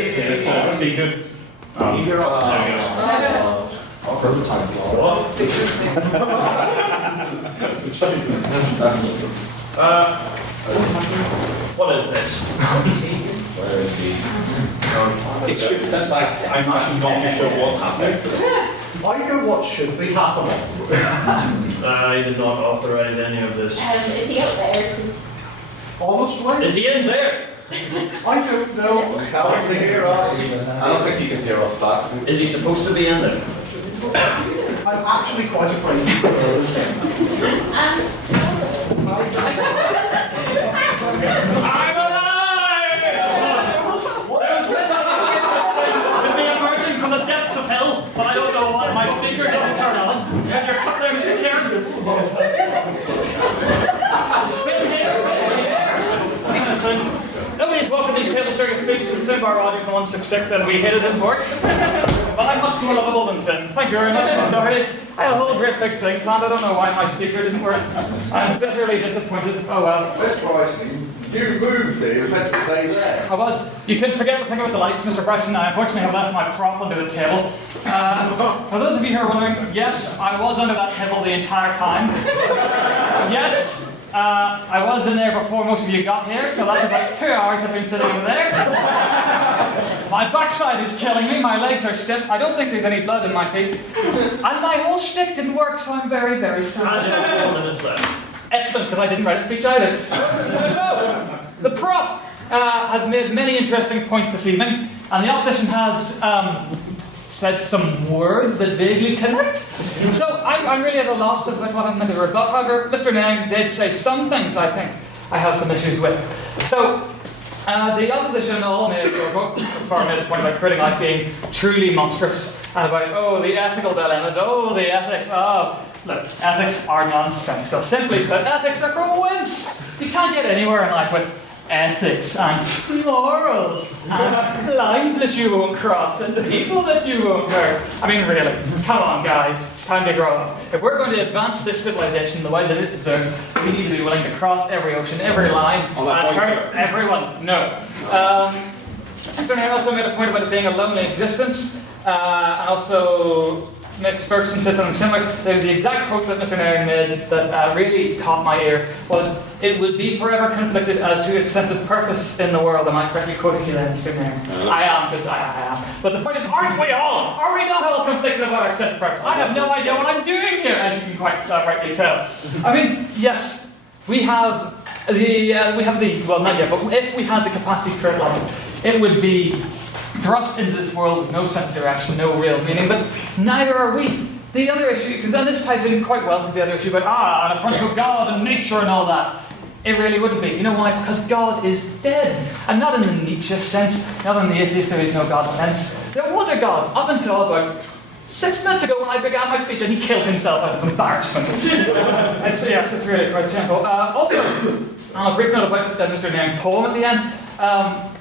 It's the third speaker. Prototype. What is this? Where is he? It should say, I'm actually not too sure what's happening to them. I know what should be happening. I did not authorize any of this. Is he out there? Honestly? Is he in there? I don't know. Can we hear us? I don't think you can hear us back. Is he supposed to be in there? I'm actually quite afraid to propose him. I'm alive! With me emerging from the depths of hell, but I don't know why my speaker didn't turn on. And you're cut there, Mr. Karen. Spin here. Nobody's welcome these table stirring speaks since Finbar Rogers in 166, and we hated him for it. But I'm much more lovable than Finn. Thank you very much, Doherty. I had a whole great big thing planned. I don't know why my speaker didn't work. I'm bitterly disappointed. Oh well. That's pricing. You moved there, you're meant to stay there. I was. You couldn't forget the thing about the lights, Mr. Bryson. I unfortunately have left my prop under the table. For those of you who are wondering, yes, I was under that table the entire time. Yes. I was in there before most of you got here, so that's about 2 hours I've been sitting over there. My backside is killing me, my legs are stiff, I don't think there's any blood in my feet. And my whole shtick didn't work, so I'm very, very stiff. And you have 4 minutes left. Excellent, because I didn't write a speech either. So, the prop has made many interesting points this evening, and the opposition has said some words that vaguely connect. So I'm really at a loss of what I'm meant to rebut. However, Mr. Nang did say some things I think I have some issues with. So the opposition all made, or both as far made the point about creating life being truly monstrous, and about, oh, the ethical dilemmas, oh, the ethics, oh. Look, ethics are nonsensical. Simply put, ethics are for wimps. You can't get anywhere in life with ethics and morals and lines that you won't cross and the people that you won't hurt. I mean, really, come on, guys, it's time to grow up. If we're going to advance this civilization the way that it deserves, we need to be willing to cross every ocean, every line, and hurt everyone. No. Mr. Nairn also made a point about it being a lonely existence, and also Miss Ferguson said something similar. The exact quote that Mr. Nairn made that really caught my ear was, "It would be forever conflicted as to its sense of purpose in the world." Am I correctly quoting you there, Mr. Nairn? I am, because I am. But the point is, aren't we all? Are we not all conflicted about our sense of purpose? I have no idea what I'm doing here, as you can quite rightly tell. I mean, yes, we have well, not yet, but if we had the capacity to create life, it would be thrust into this world with no sense of direction, no real meaning, but neither are we. The other issue, because then this ties in quite well to the other issue about, an affront to God and nature and all that. It really wouldn't be. You know why? Because God is dead. And not in the Nietzsche sense, not in the atheist there is no God sense. There was a God up until about 6 minutes ago when I began my speech, and he killed himself out of embarrassment. It's really quite shameful. Also, a brief note about Mr. Nairn's poem at the end.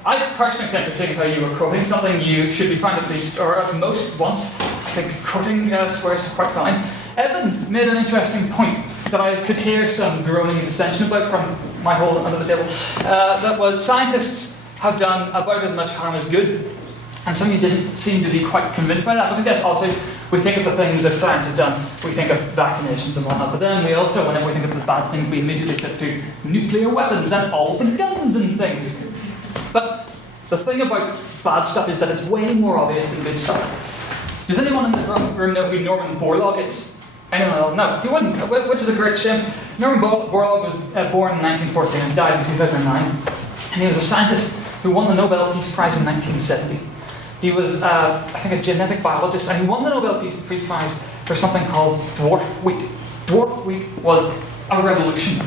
I personally think that seeing as how you were quoting something, you should be found at least, or at most once. I think quoting swears quite fine. Edmund made an interesting point that I could hear some groaning and dissension about from my hole under the table. That was, scientists have done about as much harm as good. And some of you didn't seem to be quite convinced by that, because yes, obviously we think of the things that science has done, we think of vaccinations and whatnot, but then we also, whenever we think of the bad things, we immediately flip to nuclear weapons and all the guns and things. But the thing about bad stuff is that it's way more obvious than good stuff. Does anyone in this room know who Norman Borlaug is? Anyone else? No, you wouldn't, which is a great shame. Norman Borlaug was born in 1914 and died in 2009, and he was a scientist who won the Nobel Peace Prize in 1970. He was, I think, a genetic biologist, and he won the Nobel Peace Prize for something called dwarf wheat. Dwarf wheat was a revolution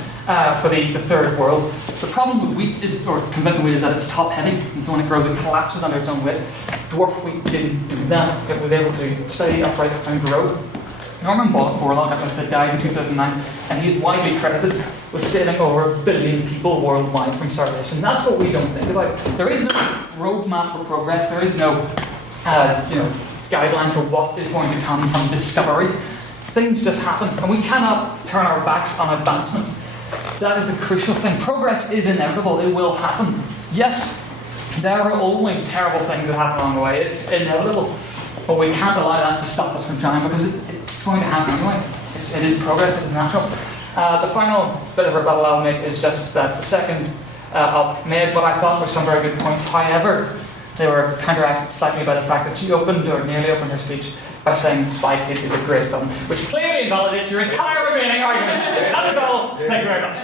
for the third world. The problem with wheat is, or conventional wheat, is that it's top-heavy, and so when it grows, it collapses under its own weight. Dwarf wheat didn't do that. It was able to stay upright and grow. Norman Borlaug, as I said, died in 2009, and he is widely credited with saving over 1 billion people worldwide from starvation. That's what we don't think about. There is no roadmap for progress. There is no, guidelines for what is going to come from discovery. Things just happen, and we cannot turn our backs on advancement. That is the crucial thing. Progress is inevitable. It will happen. Yes, there are always terrible things that happen along the way. It's inevitable. But we can't allow that to stop us from trying, because it's going to happen anyway. It is progress, it is natural. The final bit of rebuttal I'll make is just that the second up made what I thought were some very good points. However, they were counteracted slightly by the fact that she opened, or nearly opened, her speech by saying Spy Kids is a great film, which clearly invalidates your entire remaining argument. That is all. Thank you very much.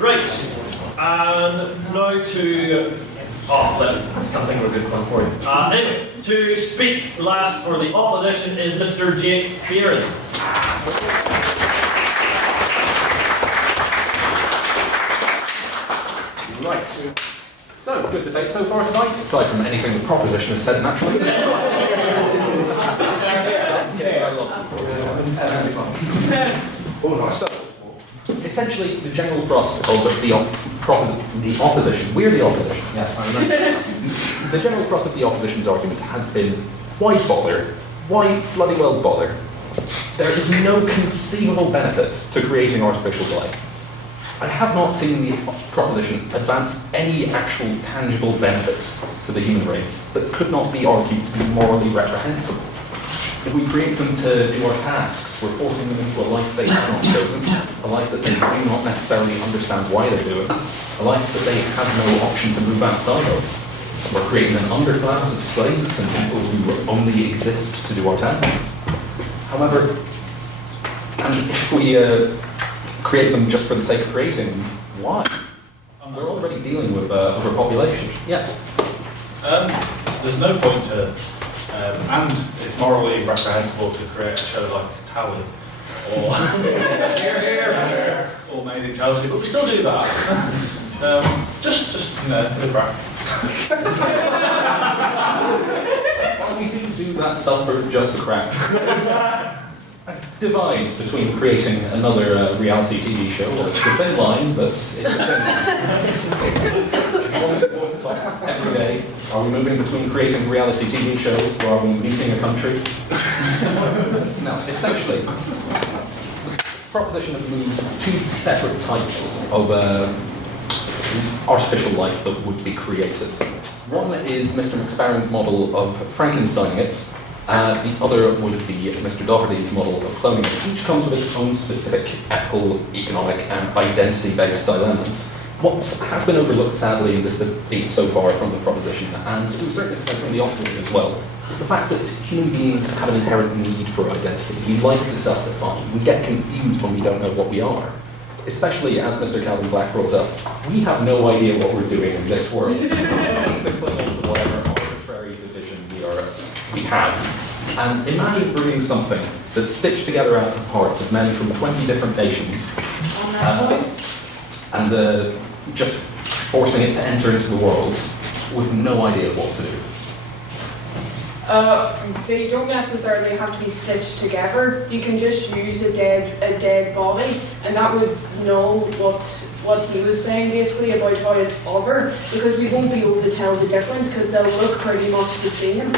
Right, and now to... I think we're good one for you. Anyway, to speak last for the opposition is Mr. Jake Fearon. Right. So, good debate so far tonight, aside from anything the proposition has said naturally. So, essentially, the general thrust of the opposition, we're the opposition, yes, I know. The general thrust of the opposition's argument has been, why bother? Why bloody well bother? There is no conceivable benefit to creating artificial life. I have not seen the proposition advance any actual tangible benefits to the human race that could not be argued to be morally reprehensible. If we create them to do our tasks, we're forcing them into a life they cannot chosen, a life that they do not necessarily understand why they're doing, a life that they have no option to move outside of. We're creating an underclass of slaves and people who only exist to do our tasks. However, and if we create them just for the sake of creating them, why? We're already dealing with overpopulation. Yes? There's no point to... and it's morally reprehensible to create a show like Tally, or or Made in Chelsea, but we still do that. Just for the crack. Well, we do that stuff for just the crack. divide between creating another reality TV show. Well, it's a thin line, but it's a thin line. Every day, are we moving between creating a reality TV show or are we meeting a country? No, essentially, the proposition of moved two separate types of artificial life that would be created. One is Mr. McSparron's model of Frankenstein it. The other would be Mr. Doherty's model of cloning. Each comes with its own specific ethical, economic, and identity-based dilemmas. What has been overlooked, sadly, in this debate so far from the proposition, and to a certain extent from the opposition as well, is the fact that human beings have an inherent need for identity. We like to self-define. We get confused when we don't know what we are. Especially, as Mr. Calvin Black brought up, we have no idea what we're doing in this world. Whatever arbitrary division we have. And imagine bringing something that's stitched together out of parts of men from 20 different nations and just forcing it to enter into the world with no idea what to do. They don't necessarily have to be stitched together. You can just use a dead body, and that would know what he was saying basically about how it's other, because we won't be able to tell the difference because they'll look pretty much the same.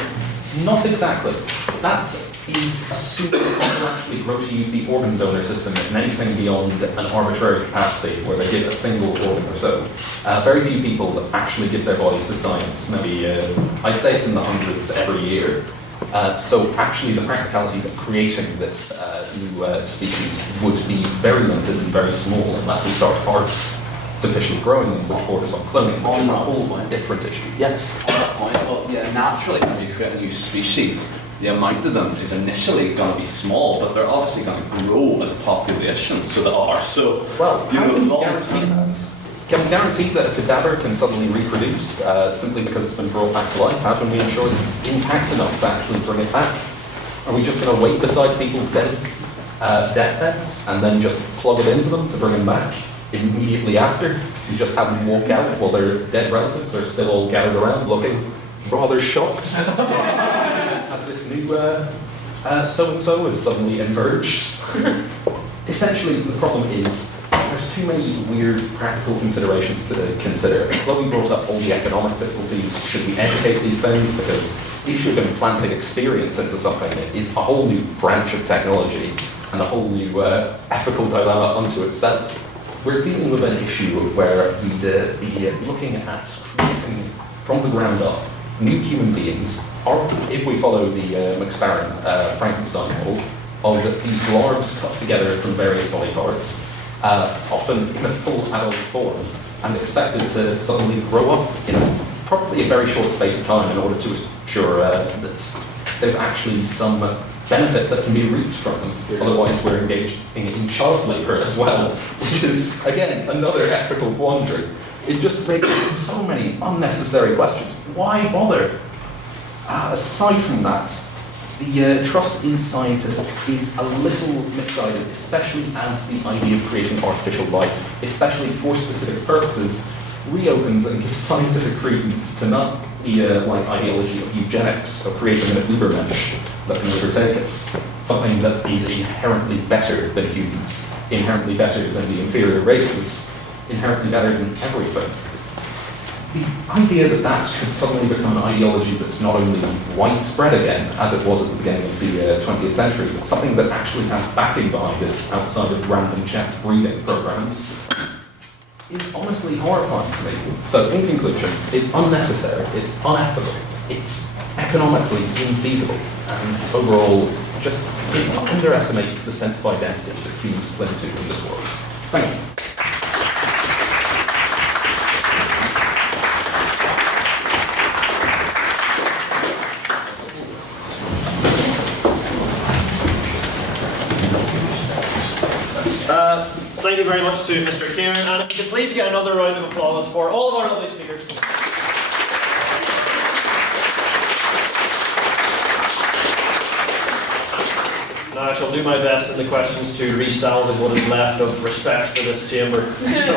Not exactly. That is assuming that people actually grow to use the organ donor system in anything beyond an arbitrary capacity where they give a single organ or so. Very few people that actually give their bodies to science. Maybe, I'd say it's in the hundreds every year. So actually the practicalities of creating this new species would be very limited and very small unless we start artificially growing them, which borders on cloning, which is a whole different issue. Yes? On that point, well, yeah, naturally when you create a new species, the amount of them is initially going to be small, but they're obviously going to grow as a population, so they are. So, well, you know, long guarantee that? Can we guarantee that a cadaver can suddenly reproduce simply because it's been brought back to life? How can we ensure it's intact enough to actually bring it back? Are we just going to wait beside people's deathbeds and then just plug it into them to bring them back immediately after? You just have them walk out while their dead relatives are still all gathered around looking rather shocked as this new so-and-so has suddenly emerged. Essentially, the problem is there's too many weird practical considerations to consider. Chloe brought up all the economic difficulties. Should we educate these things? Because the issue of implanting experience into something is a whole new branch of technology and a whole new ethical dilemma unto itself. We're dealing with an issue where we'd be looking at creating from the ground up new human beings, or if we follow the McSparron Frankenstein model, of these larves cut together from various body parts, often in a full adult form, and expected to suddenly grow up in probably a very short space of time in order to ensure that there's actually some benefit that can be reaped from them. Otherwise, we're engaged in child labour as well, which is, again, another ethical quandary. It just raises so many unnecessary questions. Why bother? Aside from that, the trust in scientists is a little misguided, especially as the idea of creating artificial life, especially for specific purposes, reopens and gives scientific credence to not the ideology of eugenics, of creating an Ubermensch that can overtake us, something that is inherently better than humans, inherently better than the inferior races, inherently better than everything. The idea that that should suddenly become an ideology that's not only widespread again, as it was at the beginning of the 20th century, but something that actually has backing behind it outside of random checks breeding programs, is honestly horrifying to me. So, in conclusion, it's unnecessary, it's unethical, it's economically infeasible, and overall, just it underestimates the sense of identity that humans cling to in this world. Thank you. Thank you very much to Mr. Kieran, and if you could please get another round of applause for all of our lovely speakers. Now I shall do my best in the questions to re-salvage what is left of respect for this chamber. So,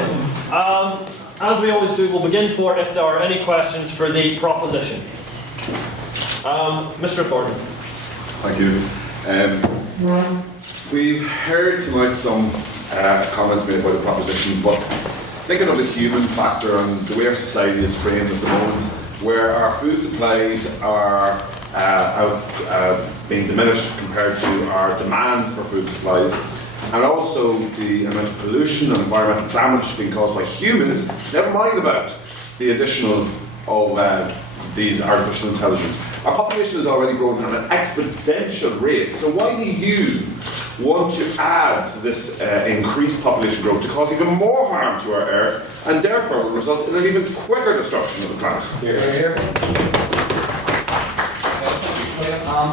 as we always do, we'll begin for if there are any questions for the proposition. Mr. Thornton. Thank you. We've heard tonight some comments made about the proposition, but thinking of the human factor and the way our society is framed at the moment, where our food supplies are being diminished compared to our demand for food supplies, and also the amount of pollution and environmental damage being caused by humans, never mind about the additional of these artificial intelligence. Our population has already grown at an exponential rate, so why do you want to add to this increased population growth to cause even more harm to our Earth, and therefore will result in an even quicker destruction of the planet?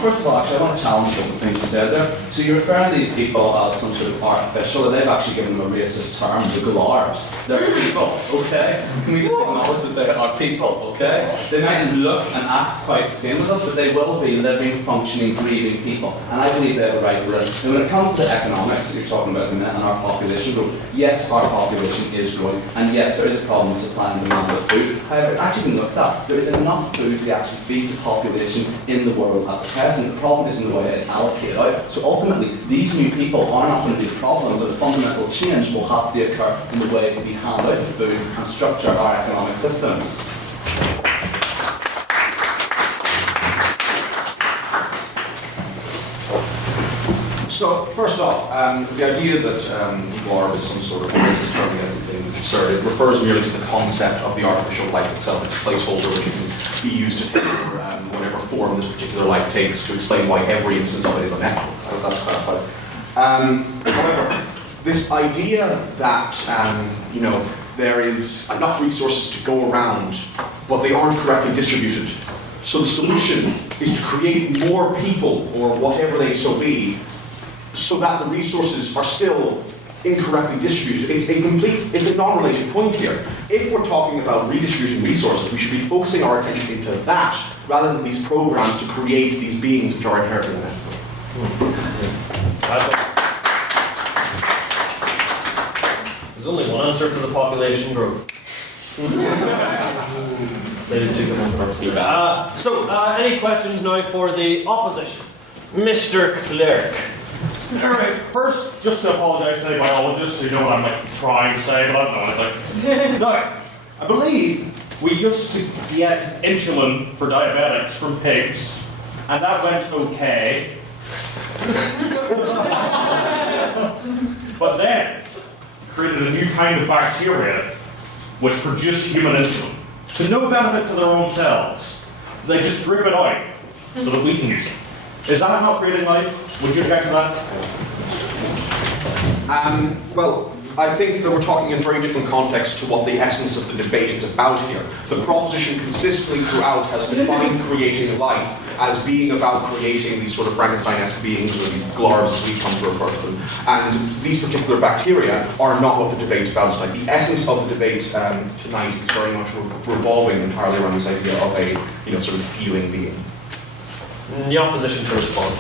First of all, actually, I want to challenge some things you said there. So you're referring to these people as some sort of artificial, and they've actually given them a racist term, the glarbs. They're people, okay? Can we just acknowledge that they are people, okay? They might look and act quite the same as us, but they will be living, functioning, breathing people. And I believe they have a right to live. And when it comes to economics that you're talking about in a minute, and our population growth, yes, our population is growing, and yes, there is a problem with supply and demand of food. However, it's actually been looked at. There is enough food to actually feed the population in the world at the present. The problem is in the way it's allocated out. So ultimately, these new people are not going to be the problem, but the fundamental change will have to occur in the way that we hand out the food and structure our economic systems. So, first off, the idea that GLARB is some sort of racist term against these things is absurd. It refers merely to the concept of the artificial life itself. It's a placeholder which can be used to take whatever form this particular life takes to explain why every instance of it is unethical. I hope that's clarified. However, this idea that there is enough resources to go around, but they aren't correctly distributed. So the solution is to create more people, or whatever they so be, so that the resources are still incorrectly distributed. It's a non-related point here. If we're talking about redistributing resources, we should be focusing our attention into that, rather than these programs to create these beings which are inherently unethical. There's only one answer for the population growth. Any questions now for the opposition? Mr. Clerk. Alright, first, just to apologise to the biologists who know what I'm trying to say, but I don't know anything. Now, I believe we used to get insulin for diabetics from pigs, and that went okay. But then, created a new kind of bacteria which produced human insulin to no benefit to their own selves. They just drip it out so that we can use it. Is that not creating life? Would you object to that? Well, I think that we're talking in very different context to what the essence of the debate is about here. The proposition consistently throughout has defined creating life as being about creating these sort of Frankenstein-esque beings, or glarbs as we come to refer to them. And these particular bacteria are not what the debate's about tonight. The essence of the debate tonight is very much revolving entirely around this idea of a sort of feeling being. The opposition to respond.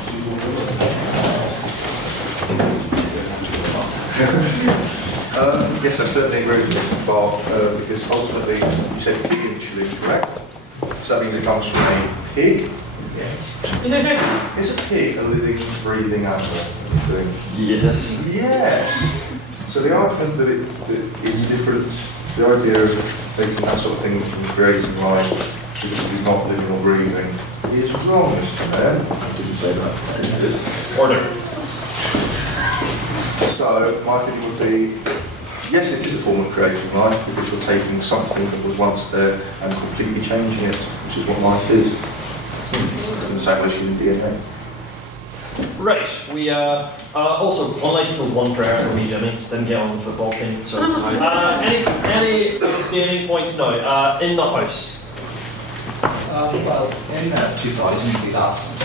Yes, I certainly agree with this part, because ultimately you said potentially correct. So that means it comes from a pig? Yes. Is a pig a living, breathing animal? Yes. Yes. So the argument that it's different, the idea of taking that sort of thing from creating life because it's not living or breathing is wrong, Mr. Mayor. I didn't say that. Order. So my opinion would be, yes, it is a form of creating life because you're taking something that was once there and completely changing it, which is what life is. In the same way human DNA. Right, we also, unlike equals one prayer for me, Jimmy, didn't get on the football team, so any standing points now, in the House? Well, in 2000 the last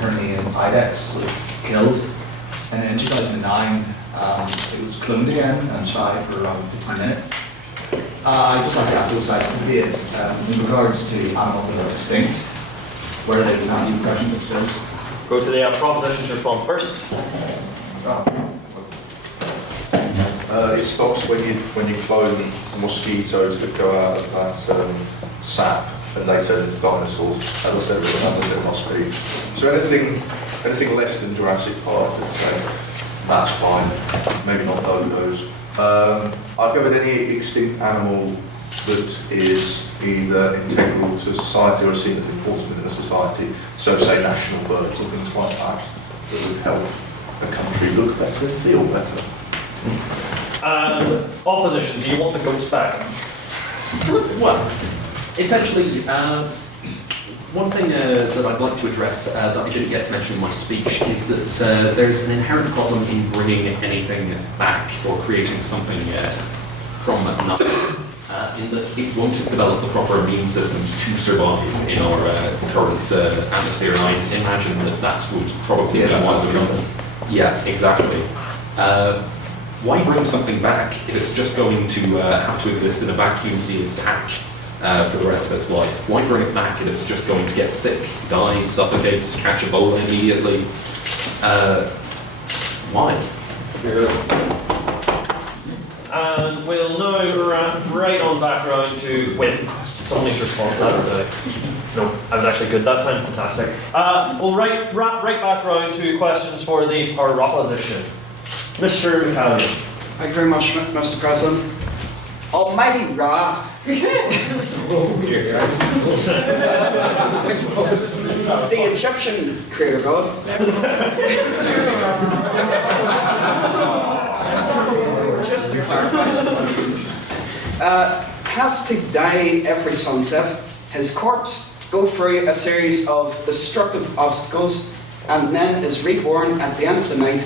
Hernian Ibex was killed, and in 2009 it was cloned again and tried for around 15 minutes. I'd just like to ask the side debate in regards to animals that are extinct. Where are they standing? Questions, I suppose. Go to the proposition to respond first. It stops when you clone mosquitoes that go out of that sap and they said it's dinosaurs. As I said, with the numbers it must be. So anything less than Jurassic Park, I'd say that's fine. Maybe not those. I'd go with any extinct animal that is either integral to society or seen as important within a society. So say national birds or things like that would help a country look better and feel better. Opposition, do you want the goats back? Well, essentially, one thing that I'd like to address that I didn't get to mention in my speech is that there's an inherent problem in bringing anything back or creating something from nothing, in that it won't develop the proper immune system to survive in our current atmosphere, and I imagine that would probably be one of the reasons. Yeah, exactly. Why bring something back if it's just going to have to exist in a vacuum-sealed tank for the rest of its life? Why bring it back if it's just going to get sick, die, suffocate, catch Ebola immediately? Why? And we'll now wrap right on back round to when someone needs to respond to that or the. No, I was actually good that time. Fantastic. We'll wrap right back round to questions for the power opposition. Mr. McCallum. Thank you very much, Mr. President. Almighty Ra. The Egyptian creator god. Just to clarify, has to die every sunset. His corpse go through a series of destructive obstacles and then is reborn at the end of the night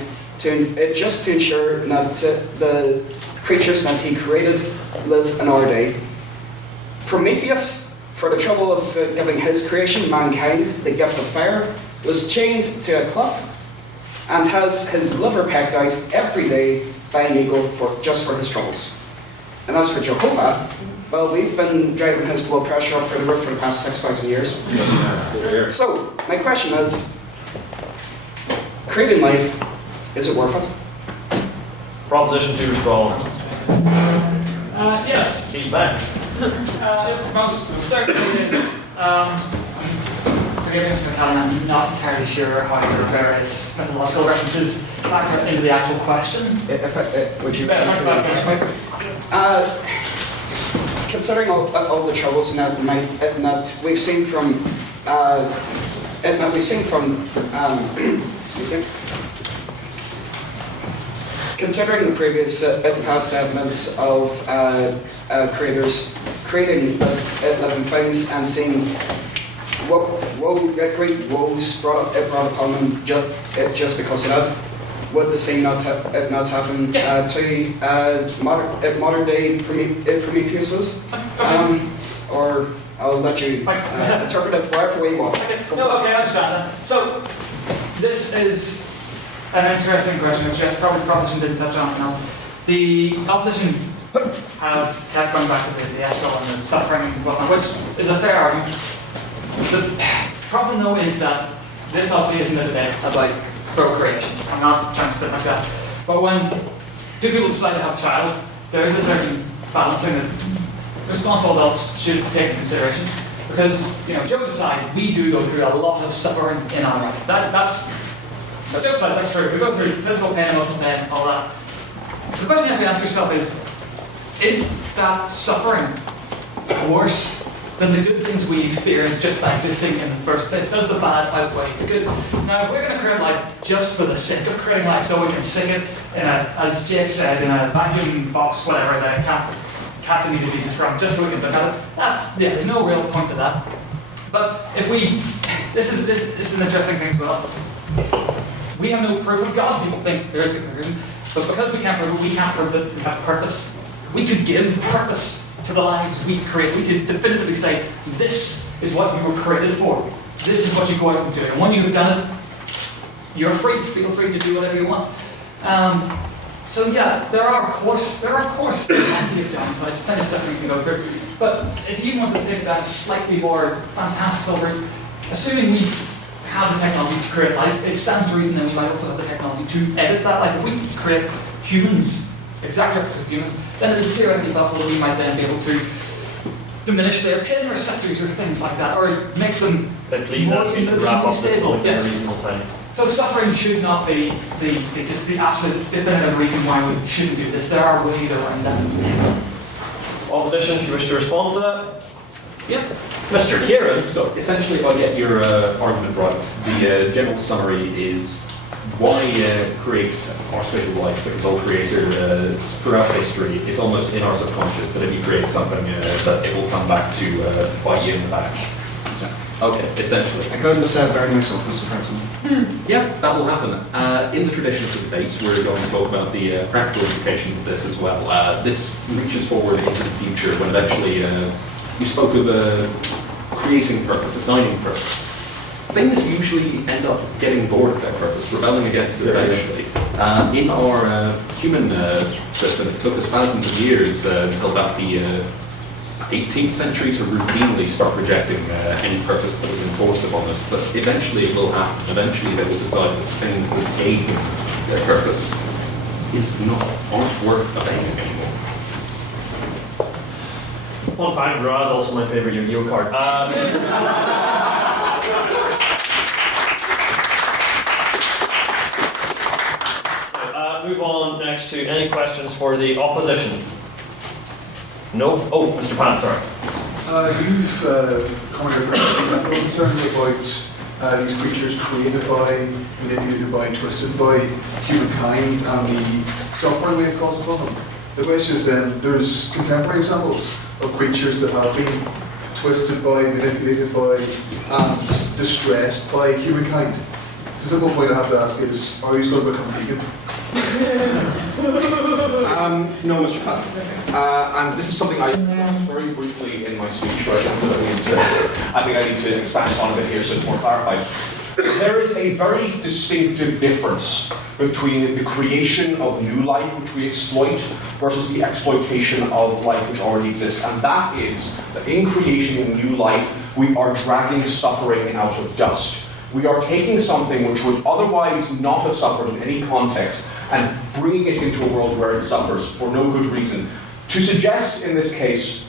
just to ensure that the creatures that he created live another day. Prometheus, for the trouble of giving his creation, mankind, the gift of fire, was chained to a cliff and has his liver pecked out every day by an eagle just for his troubles. And as for Jehovah, well, we've been driving his blood pressure up through the roof for the past 6,000 years. So, my question is, creating life, is it worth it? Proposition to respond. Yes. He's back. It most certainly is. Forgive me, Mr. McCallum, I'm not entirely sure how the various methodological references factor into the actual question. Would you considering all the troubles that we've seen from excuse me, considering the previous past evidence of creators creating living things and seeing great woes brought upon them just because of that, would the same not happen to modern day Prometheus? Or I'll let you interpret it whatever way you want. No, okay, I understand that. So, this is an interesting question, which Proposition didn't touch on enough. The opposition have kept going back to the ethical and the suffering and whatnot, which is a fair argument. The problem, though, is that this obviously isn't a debate about procreation. I'm not trying to spit like that. But when two people decide to have a child, there is a certain balancing that responsible adults should take into consideration. Because, jokes aside, we do go through a lot of suffering in our life. That's jokes aside, that's true. We go through physical pain, emotional pain, all that. The question you have to ask yourself is that suffering worse than the good things we experience just by existing in the first place? Does the bad outweigh the good? Now, if we're going to create life just for the sake of creating life, so we can stick it in as Jake said, in a vacuum box, whatever, that cats and diseases from, just so we can look at it, there's no real point to that. But if this is an interesting thing as well. We have no proof of God. People think there is good conclusion, but because we can't prove it, we can't prove that we have purpose. We could give purpose to the lives we create. We could definitively say, this is what you were created for. This is what you go out and do. And when you've done it, you're free. Feel free to do whatever you want. So yeah, there are of course plenty of downsides, plenty of stuff we can go through. But if you want to take that slightly more fantastical route, assuming we have the technology to create life, it stands to reason that we might also have the technology to edit that life. If we create humans, exactly because of humans, then it is theoretically possible that we might then be able to diminish their pain receptors or things like that, or make them Please more ask you to wrap up this stable. point in a Yes. reasonable time. So suffering should not be just the absolute definitive reason why we shouldn't do this. There are ways around that. Opposition, if you wish to respond to that? Yeah. Mr. Kieran. So essentially, if I get your argument right, the general summary is why create artificial life, because all creator throughout history, it's almost in our subconscious that if you create something, that it will come back to bite you in the back. So, okay, essentially. I couldn't have said better myself, Mr. President. Yeah, that will happen. In the tradition of the debates, we're going to talk about the practical implications of this as well. This reaches forward into the future when eventually you spoke of creating purpose, assigning purpose. Things usually end up getting bored of their purpose, rebelling against it eventually. In our human system, it took us thousands of years until about the 18th century to routinely start rejecting any purpose that was enforced upon us, but eventually it will happen. Eventually they will decide that the things that gave them their purpose aren't worth obeying anymore. One final draw is also my favourite Yu-Gi-Oh card. Move on next to any questions for the opposition. No? Oh, Mr. Pan, sorry. You've commented on concerns about these creatures created by, manipulated by, twisted by humankind and the suffering we have caused upon them. The question is then, there's contemporary examples of creatures that have been twisted by, manipulated by, and distressed by humankind. The simple point I have to ask is, are you going to become vegan? No, Mr. Patrick. And this is something I discussed very briefly in my speech, but I think I need to expand on a bit here so it's more clarified. There is a very distinctive difference between the creation of new life, which we exploit, versus the exploitation of life which already exists. And that is that in creating a new life, we are dragging suffering out of dust. We are taking something which would otherwise not have suffered in any context and bringing it into a world where it suffers for no good reason. To suggest in this case,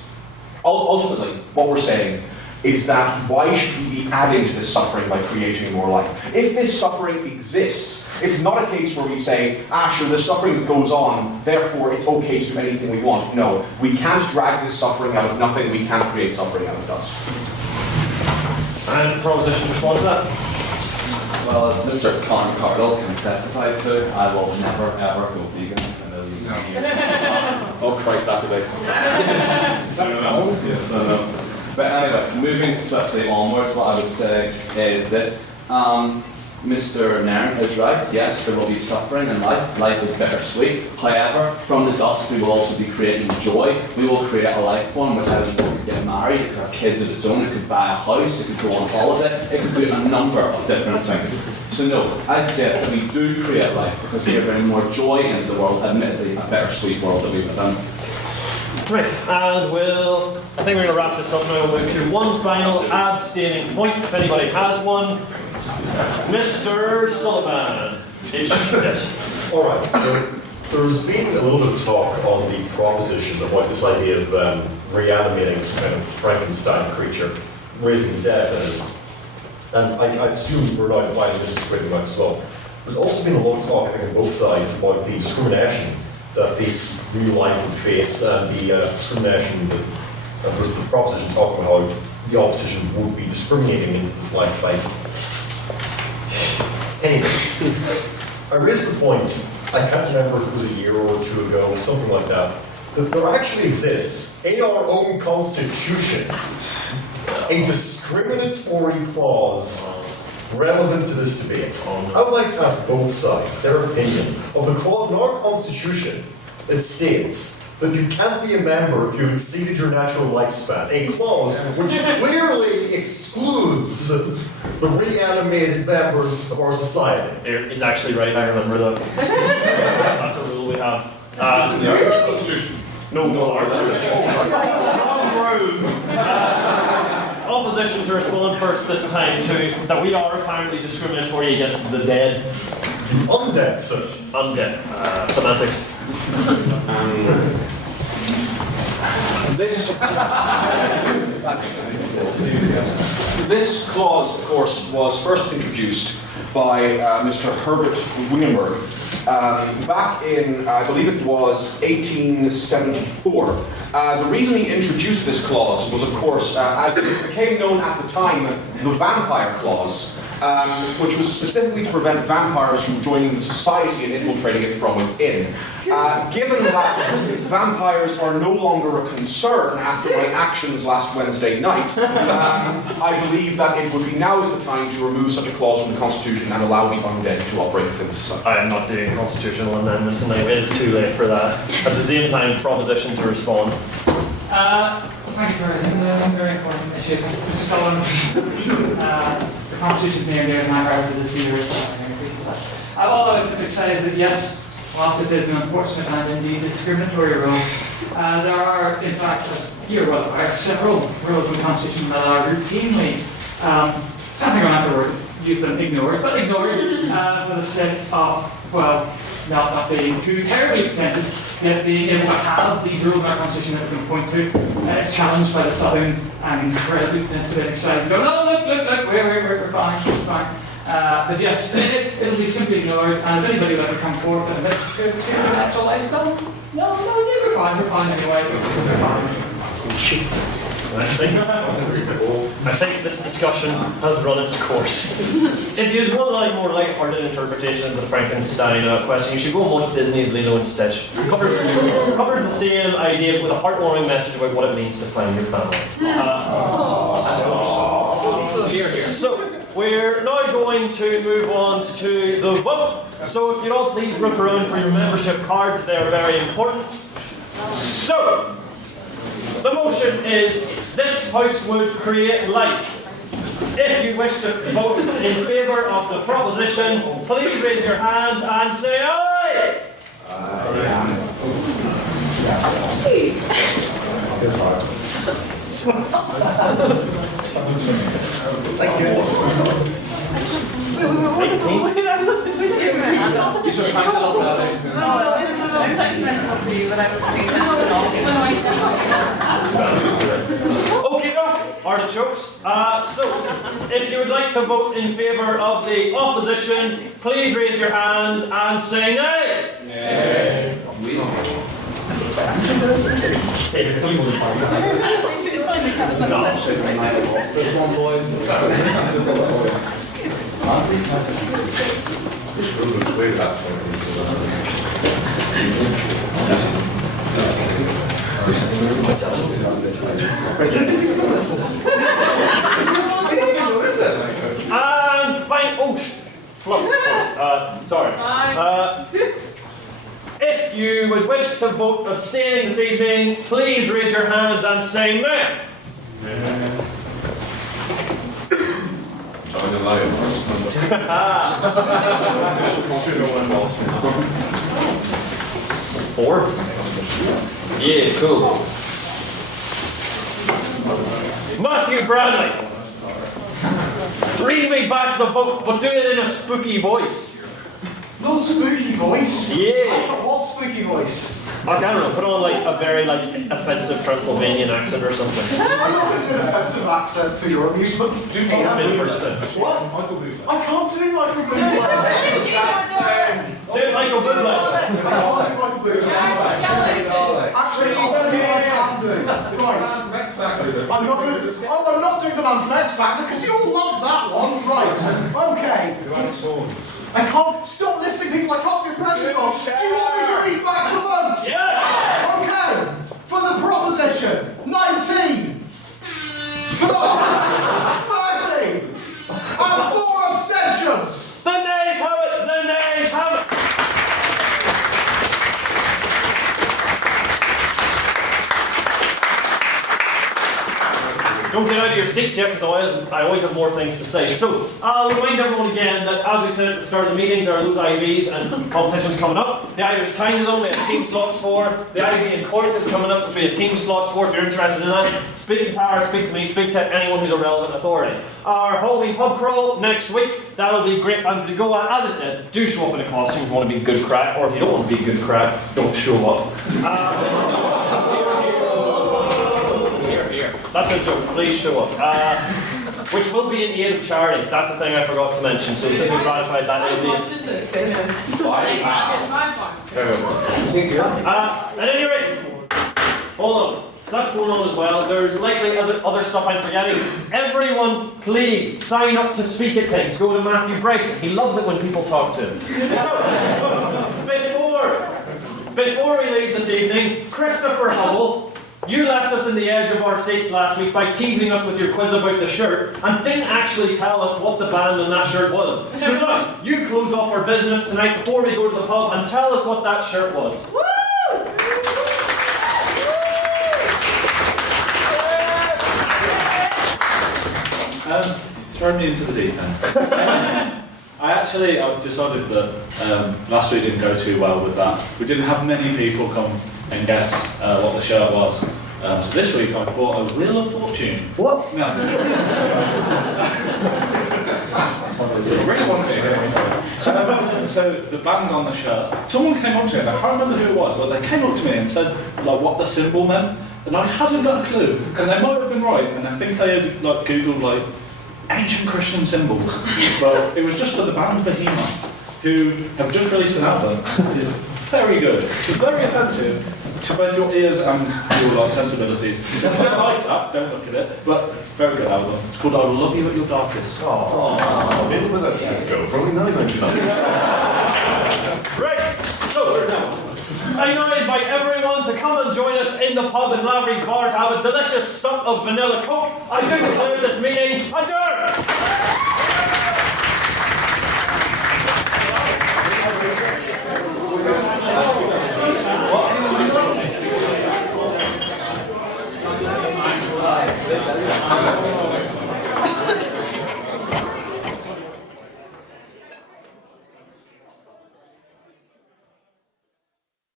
ultimately, what we're saying is that why should we be adding to this suffering by creating more life? If this suffering exists, it's not a case where we say, sure, the suffering goes on, therefore it's okay to do anything we want. No, we can't drag this suffering out of nothing, we can't create suffering out of dust. And proposition respond to that? Well, as Mr. Contort can testify to, I will never ever go vegan in a million years. Oh Christ, that debate. Yes, I know. But anyway, moving swiftly onwards, what I would say is this. Mr. Nairn is right. Yes, there will be suffering in life. Life is bittersweet. However, from the dust we will also be creating joy. We will create a life form which has it could get married, it could have kids of its own, it could buy a house, it could go on holiday, it could do a number of different things. So no, I suggest that we do create life because we are bringing more joy into the world, admittedly a bittersweet world that we live in. Right, and I think we're going to wrap this up now. We'll move to one final abstaining point, if anybody has one. Mr. Sullivan. Yes. Alright, so there's been a little bit of talk on the proposition about this idea of reanimating some kind of Frankenstein creature, raising the dead, that is. And I assume we're not dividing this equation out as well. There's also been a lot of talk, I think, on both sides about the discrimination that this new life would face, and the discrimination that was the proposition talking about how the opposition would be discriminating against this life by. Anyway, I raised the point, I can't remember if it was a year or two ago, something like that there actually exists in our own constitution a discriminatory clause relevant to this debate. I would like to ask both sides their opinion of the clause in our Constitution that states that you can't be a member if you've exceeded your natural lifespan. A clause which clearly excludes the reanimated members of our society. He's actually right, I remember that. That's a rule we have. This is the Irish Constitution. No, our Opposition to respond first this time to that we are apparently discriminatory against the dead. Undead, sir. Undead. Semantics. This this clause, of course, was first introduced by Mr. Herbert Wingenberg back in, I believe it was 1874. The reason he introduced this clause was, of course, as it became known at the time, the Vampire Clause, which was specifically to prevent vampires from joining the society and infiltrating it from within. Given that vampires are no longer a concern after my actions last Wednesday night, I believe that it would be now is the time to remove such a clause from the Constitution and allow the undead to operate within the society. I am not doing a constitutional amendment tonight. It is too late for that. At the same time, proposition to respond. Thank you for raising a very important issue, Mr. Sullivan. The Constitution's near and dear to my heart as it is to yours, so I'm very grateful for that. All I would simply say is that yes, whilst this is an unfortunate and indeed discriminatory rule, there are, in fact, as you're well aware, several rules in the Constitution that are routinely, I think I'm not the word, use them ignored, but ignored for the sake of, well, not being too terribly pretentious, yet being able to have these rules in our Constitution that we can point to, challenged by the southern and incredibly pretentious sides. Go, no, look, we're fine, it's fine. But yes, it'll be simply ignored, and if anybody will ever come forward and admit to an actual lifestyle, no, we're fine anyway, we're fine. I think this discussion has run its course. If you just want a more light-hearted interpretation of the Frankenstein question, you should go and watch Disney's Lilo and Stitch. It covers the same idea with a heartwarming message about what it means to find your family. So, we're now going to move on to the vote. So if you'd all please look around for your membership cards, they're very important. So, the motion is this House would create life. If you wish to vote in favour of the proposition, please raise your hands and say aye! Thank you. You should have a little bit. I'm touching myself for you, but I was Okay, no, artichokes. So, if you would like to vote in favour of the opposition, please raise your hand and say nay. Nay. This one, boys. And fine. Oh, sorry. If you would wish to vote abstaining this evening, please raise your hands and say nay. Join the Lions. Four? Yeah, cool. Matthew Bradley. Read me back the vote, but do it in a spooky voice. No spooky voice? Yeah. What spooky voice? I don't know, put on like a very offensive Transylvanian accent or something. I'm not going to do an offensive accent for your amusement. Do it in person. What? I can't do Michael Bublé. Do it Michael Bublé. I can't do Michael Bublé. Actually, I'll tell you what I can do. Right. I'm not going to. Oh, I'm not doing the man from X Factor because you all love that one. Right. Okay. I can't stop listing people I can't do impressions of. Do you want me to read back the vote? Yeah! Okay. For the proposition, 19. For the 30. And 4 abstentions. The nays have it! The nays have it! Don't get out of your seats yet, because I always have more things to say. So, I'll remind everyone again that, as we said at the start of the meeting, there are those IVs and competitions coming up. The Irish Time Zone, we have team slots for. The IV in Court is coming up, which we have team slots for if you're interested in that. Speak to Tara, speak to me, speak to anyone who's a relevant authority. Our Halloween pub crawl next week, that'll be great fun to go at. As I said, do show up in a costume if you want to be good crack, or if you don't want to be good crack, don't show up. That's a joke, please show up. which will be in aid of charity. That's the thing I forgot to mention. So since we've ratified that How idea. much is it? At any rate, hold on. So that's going on as well. There's likely other stuff I'm forgetting. Everyone, please sign up to speak at things. Go to Matthew Bryson. He loves it when people talk to him. So, before we leave this evening, Christopher Hubble, you left us in the edge of our seats last week by teasing us with your quiz about the shirt and didn't actually tell us what the band on that shirt was. So now, you close off our business tonight before we go to the pub and tell us what that shirt was. Throw me into the deep end. I've decided that last week didn't go too well with that. We didn't have many people come and guess what the shirt was. So this week I bought a Wheel of Fortune. What? No. Really wanted it. So the band on the shirt, someone came up to me, and I can't remember who it was, but they came up to me and said like what the symbol meant, and I hadn't got a clue, and they might have been right, and I think they had like googled like ancient Christian symbols, but it was just for the band Behemoth, who have just released an album. It is very good. It's very offensive to both your ears and your like sensibilities. So if you don't like that, don't look at it. But very good album. It's called I Will Love You at Your Darkest. Available with a disco from 1999. Right, so I now invite everyone to come and join us in the pub in Lavery's Bar to have a delicious sup of vanilla coke. I do declare this meeting adjourned!